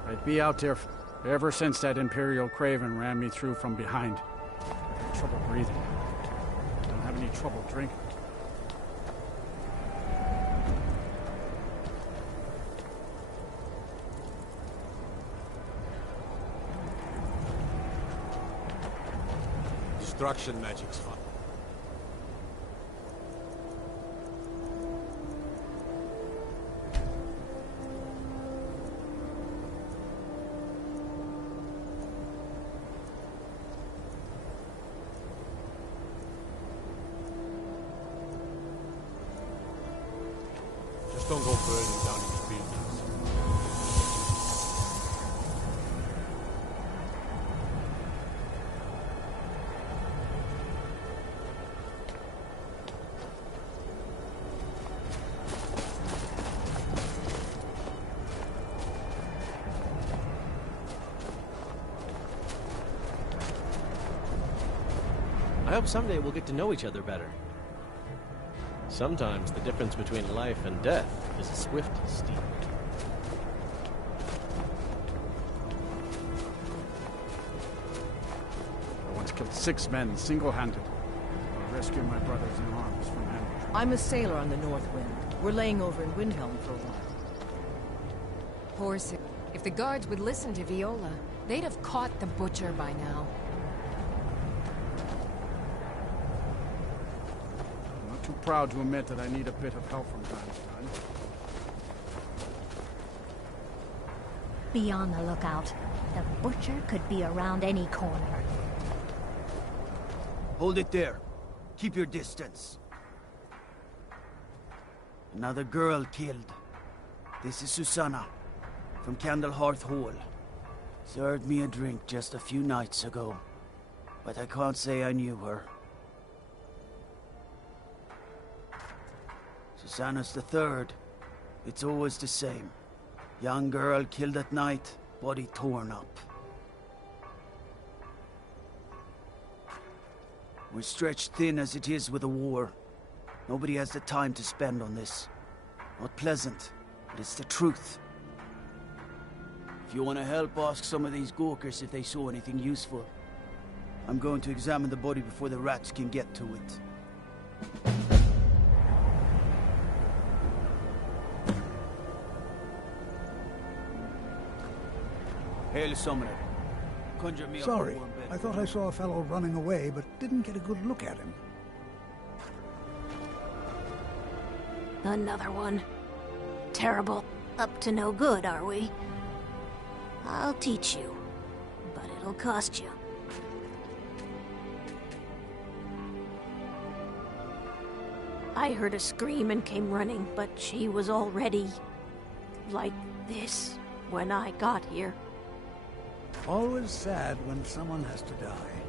I'd be out there ever since that Imperial Craven ran me through from behind. I've had trouble breathing. Don't have any trouble drinking. Destruction magic's fun. Just don't go burning down in the field. I hope someday we'll get to know each other better. Sometimes the difference between life and death is a swift steep. I once killed 6 men single-handed while rescuing my brothers in arms from ambush. I'm a sailor on the North Wind. We're laying over in Windhelm for a while. Poor Sid. If the guards would listen to Viola, they'd have caught the butcher by now. I'm not too proud to admit that I need a bit of help from time to time. Be on the lookout. The butcher could be around any corner. Hold it there. Keep your distance. Another girl killed. This is Susanna, from Candlehearth Hall. Served me a drink just a few nights ago, but I can't say I knew her. Susanna's the third. It's always the same. Young girl killed at night, body torn up. We're stretched thin as it is with the war. Nobody has the time to spend on this. Not pleasant, but it's the truth. If you want to help, ask some of these Gawkers if they saw anything useful. I'm going to examine the body before the rats can get to it. Hail, Summoner. Conjure me up a Sorry, warm bed. I thought I saw a fellow running away, but didn't get a good look at him. Another one. Terrible. Up to no good, are we? I'll teach you, but it'll cost you. I heard a scream and came running, but she was already like this when I got here. Always sad when someone has to die.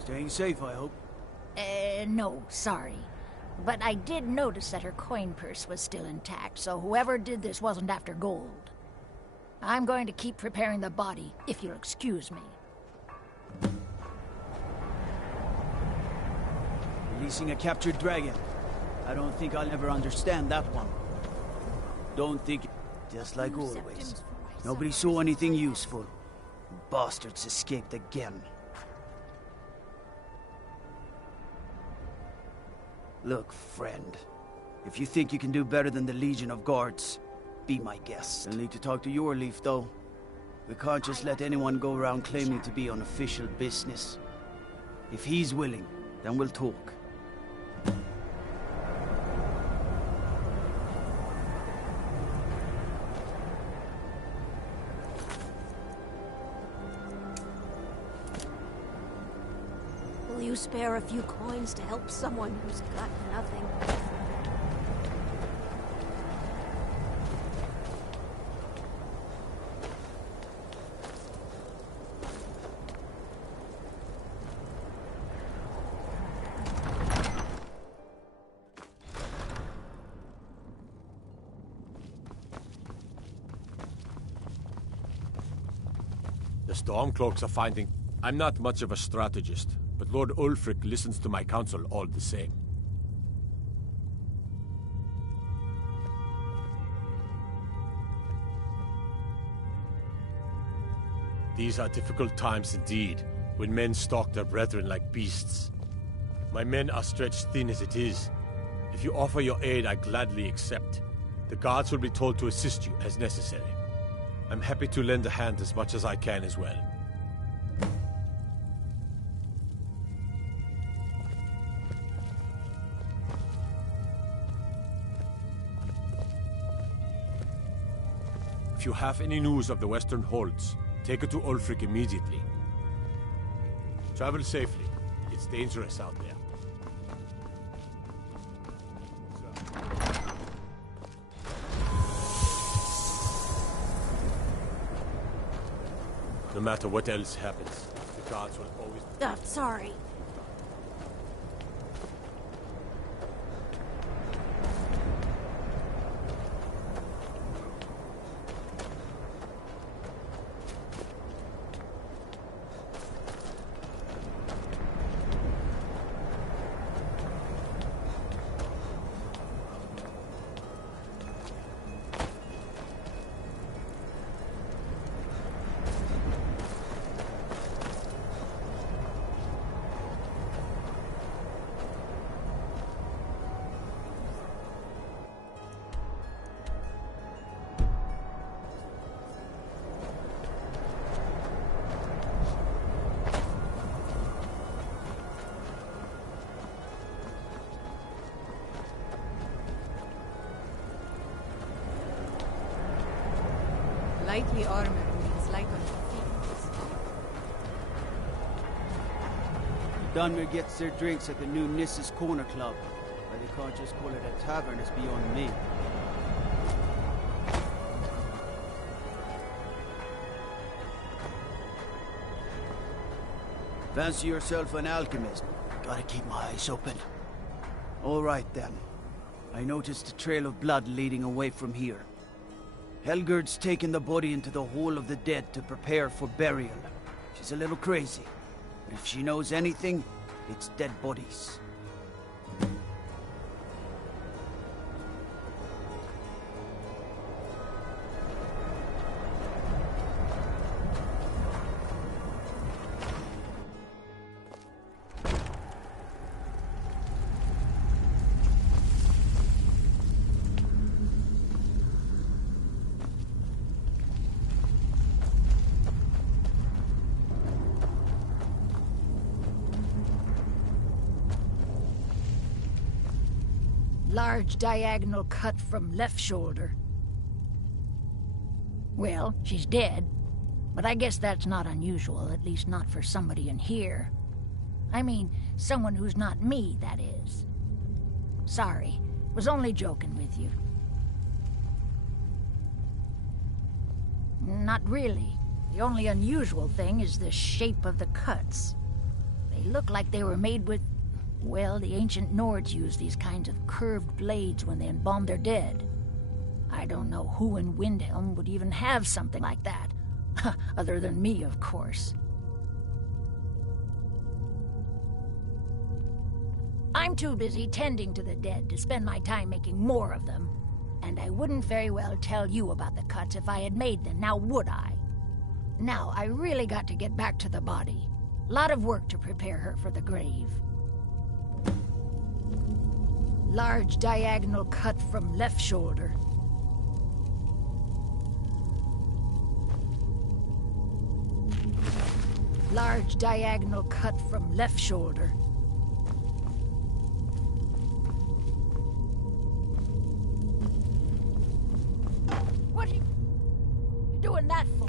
Staying safe, I hope. No, sorry. But I did notice that her coin purse was still intact, so whoever did this wasn't after gold. I'm going to keep preparing the body, if you'll excuse me. Releasing a captured dragon. I don't think I'll ever understand that one. Don't think... Just like always. Nobody saw anything useful. Bastards escaped again. Look, friend. If you think you can do better than the Legion of Guards, be my guest. I'll need to talk to your Leaf, though. We can't just let anyone go around claiming to be on official business. If he's willing, then we'll talk. Will you spare a few coins to help someone who's got nothing? The Stormcloaks are finding... I'm not much of a strategist, but Lord Ulfric listens to my counsel all the same. These are difficult times indeed, when men stalk their brethren like beasts. My men are stretched thin as it is. If you offer your aid, I gladly accept. The guards will be told to assist you as necessary. I'm happy to lend a hand as much as I can as well. If you have any news of the Western Holds, take it to Ulfric immediately. Travel safely. It's dangerous out there. No matter what else happens, the guards will always... Sorry. Lightly armored means light on your feet. Dunmer gets their drinks at the new Nissa's Corner Club. Why they can't just call it a tavern is beyond me. Fancy yourself an alchemist? Gotta keep my eyes open. All right then. I noticed a trail of blood leading away from here. Helgerd's taken the body into the Hall of the Dead to prepare for burial. She's a little crazy, but if she knows anything, it's dead bodies. Large diagonal cut from left shoulder. Well, she's dead. But I guess that's not unusual, at least not for somebody in here. I mean, someone who's not me, that is. Sorry, was only joking with you. Not really. The only unusual thing is the shape of the cuts. They look like they were made with... Well, the ancient Nords used these kinds of curved blades when they embalmed their dead. I don't know who in Windhelm would even have something like that. Other than me, of course. I'm too busy tending to the dead to spend my time making more of them. And I wouldn't very well tell you about the cuts if I had made them, now would I? Now, I really got to get back to the body. Lot of work to prepare her for the grave. Large diagonal cut from left shoulder. Large diagonal cut from left shoulder. What are you doing that for?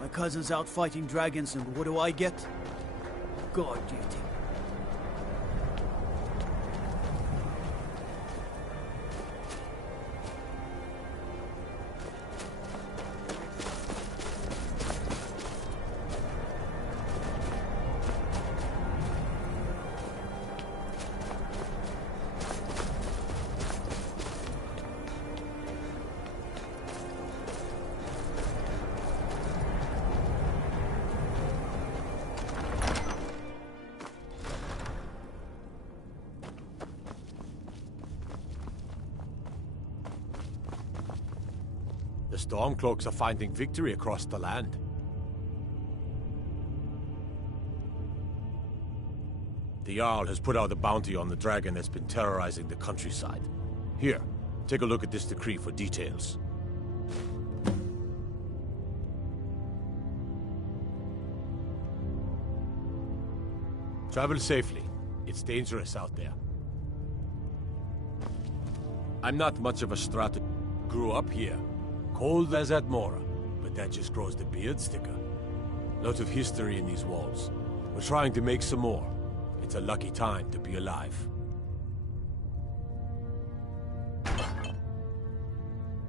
My cousin's out fighting dragons, and what do I get? God duty. The Stormcloaks are finding victory across the land. The Jarl has put out a bounty on the dragon that's been terrorizing the countryside. Here, take a look at this decree for details. Travel safely. It's dangerous out there. I'm not much of a strategist. Grew up here. Cold as at Mora, but that just grows the beard thicker. Lots of history in these walls. We're trying to make some more. It's a lucky time to be alive.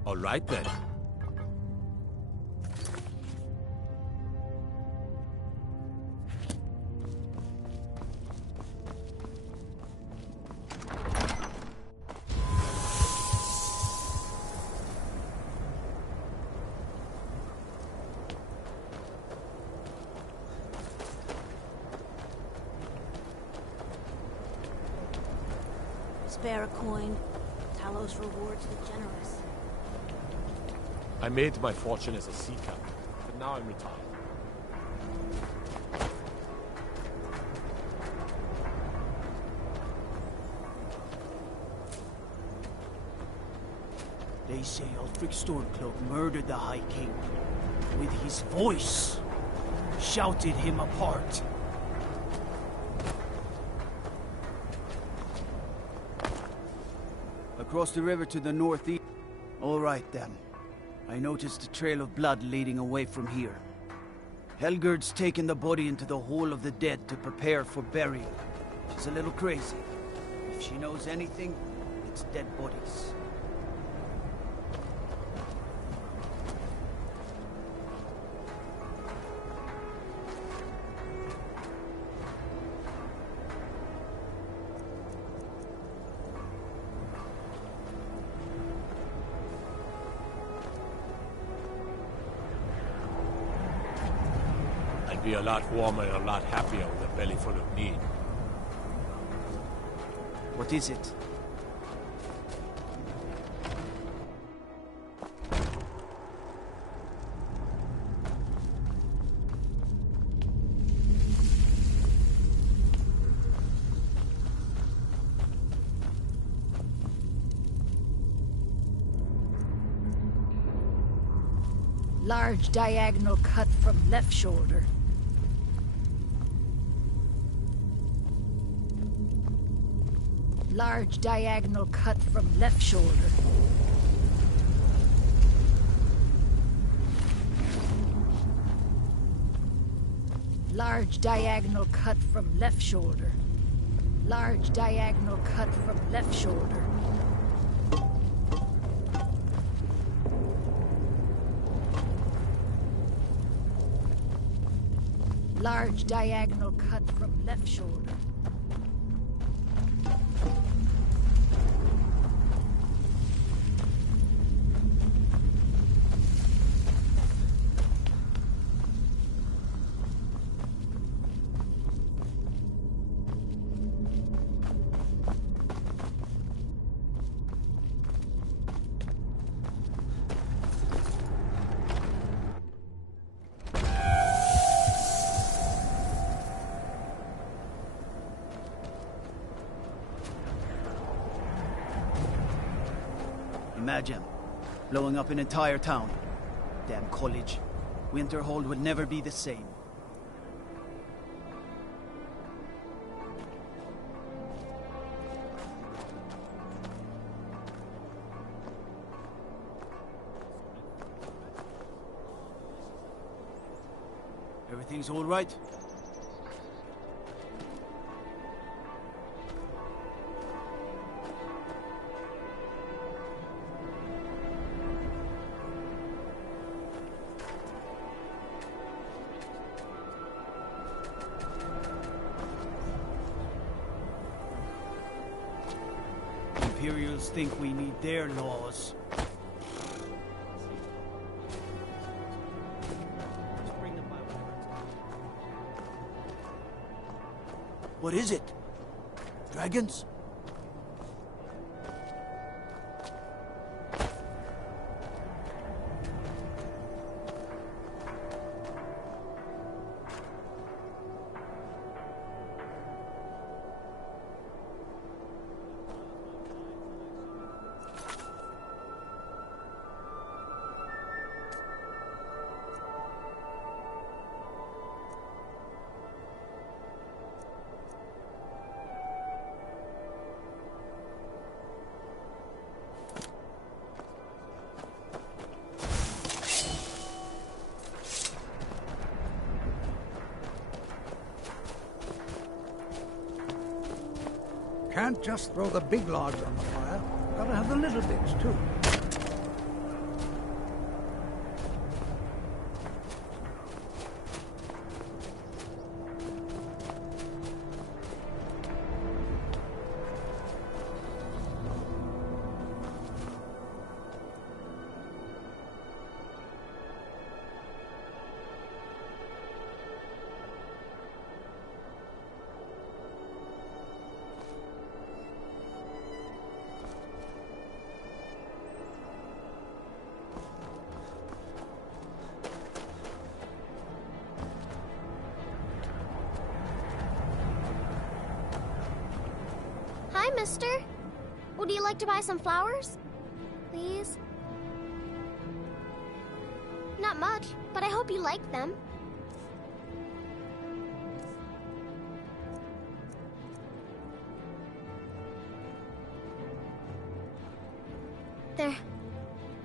All right then. Spare a coin. Talos rewards the generous. I made my fortune as a sea captain, but now I'm retired. They say Ulfric Stormcloak murdered the High King. With his voice. Shouted him apart. Across the river to the northeast. All right, then. I noticed a trail of blood leading away from here. Helgerd's taken the body into the Hall of the Dead to prepare for burial. She's a little crazy. If she knows anything, it's dead bodies. I'd be a lot warmer and a lot happier with a belly full of meat. What is it? Large diagonal cut from left shoulder. Large diagonal cut from left shoulder. Large diagonal cut from left shoulder. Large diagonal cut from left shoulder. Large diagonal cut from left shoulder. Imagine blowing up an entire town. Damn college. Winterhold would never be the same. Everything's all right? Imperials think we need their laws. What is it? Dragons? Can't just throw the big logs on the fire. Gotta have the little bits, too. Hi, mister. Would you like to buy some flowers? Please? Not much, but I hope you like them.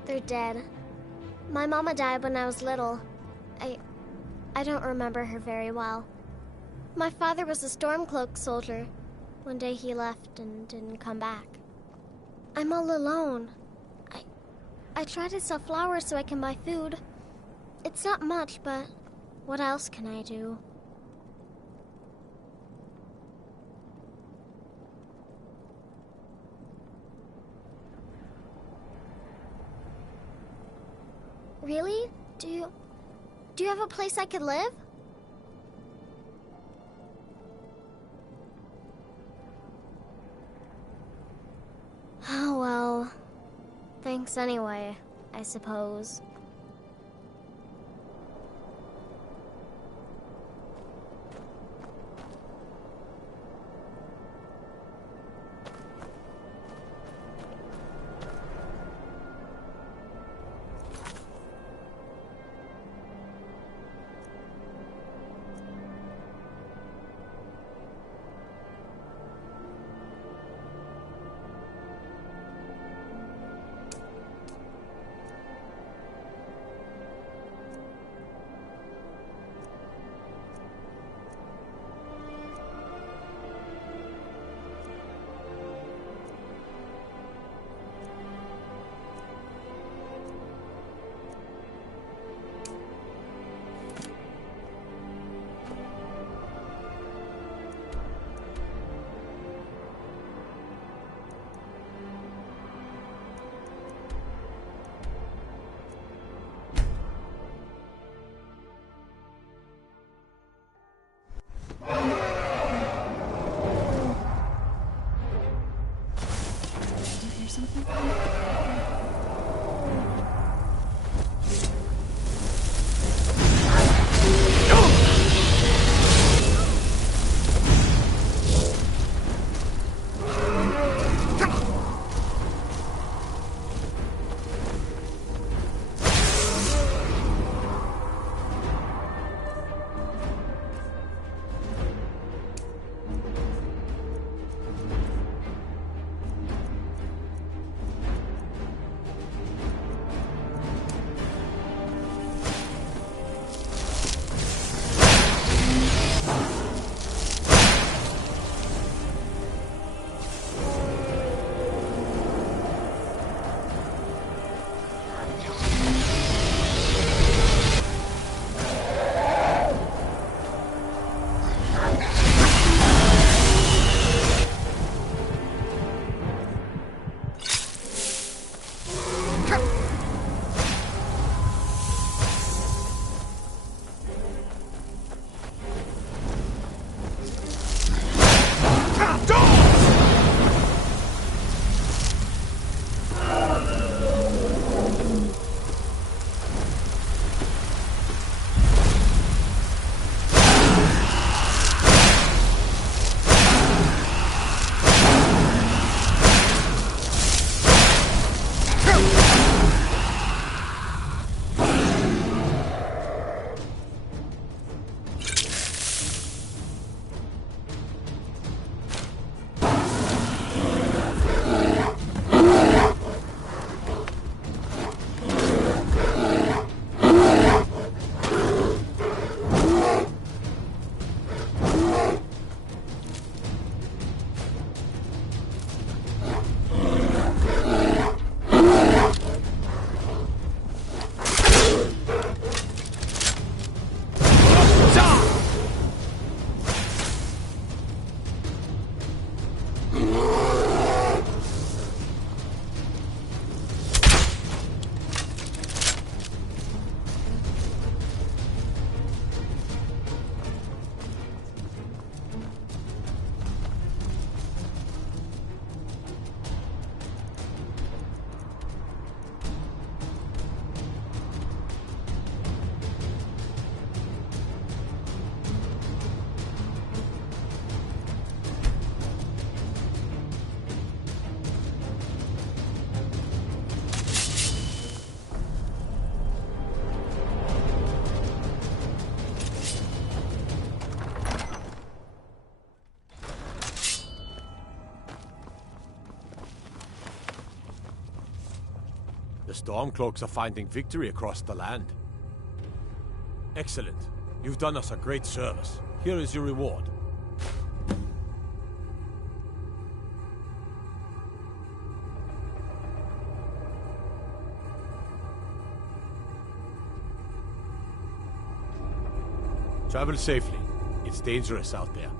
They're dead. My mama died when I was little. I don't remember her very well. My father was a Stormcloak soldier. One day he left and didn't come back. I'm all alone. I try to sell flowers so I can buy food. It's not much, but what else can I do? Really? Do you have a place I could live? Thanks anyway, I suppose. The Stormcloaks are finding victory across the land. Excellent. You've done us a great service. Here is your reward. Travel safely. It's dangerous out there.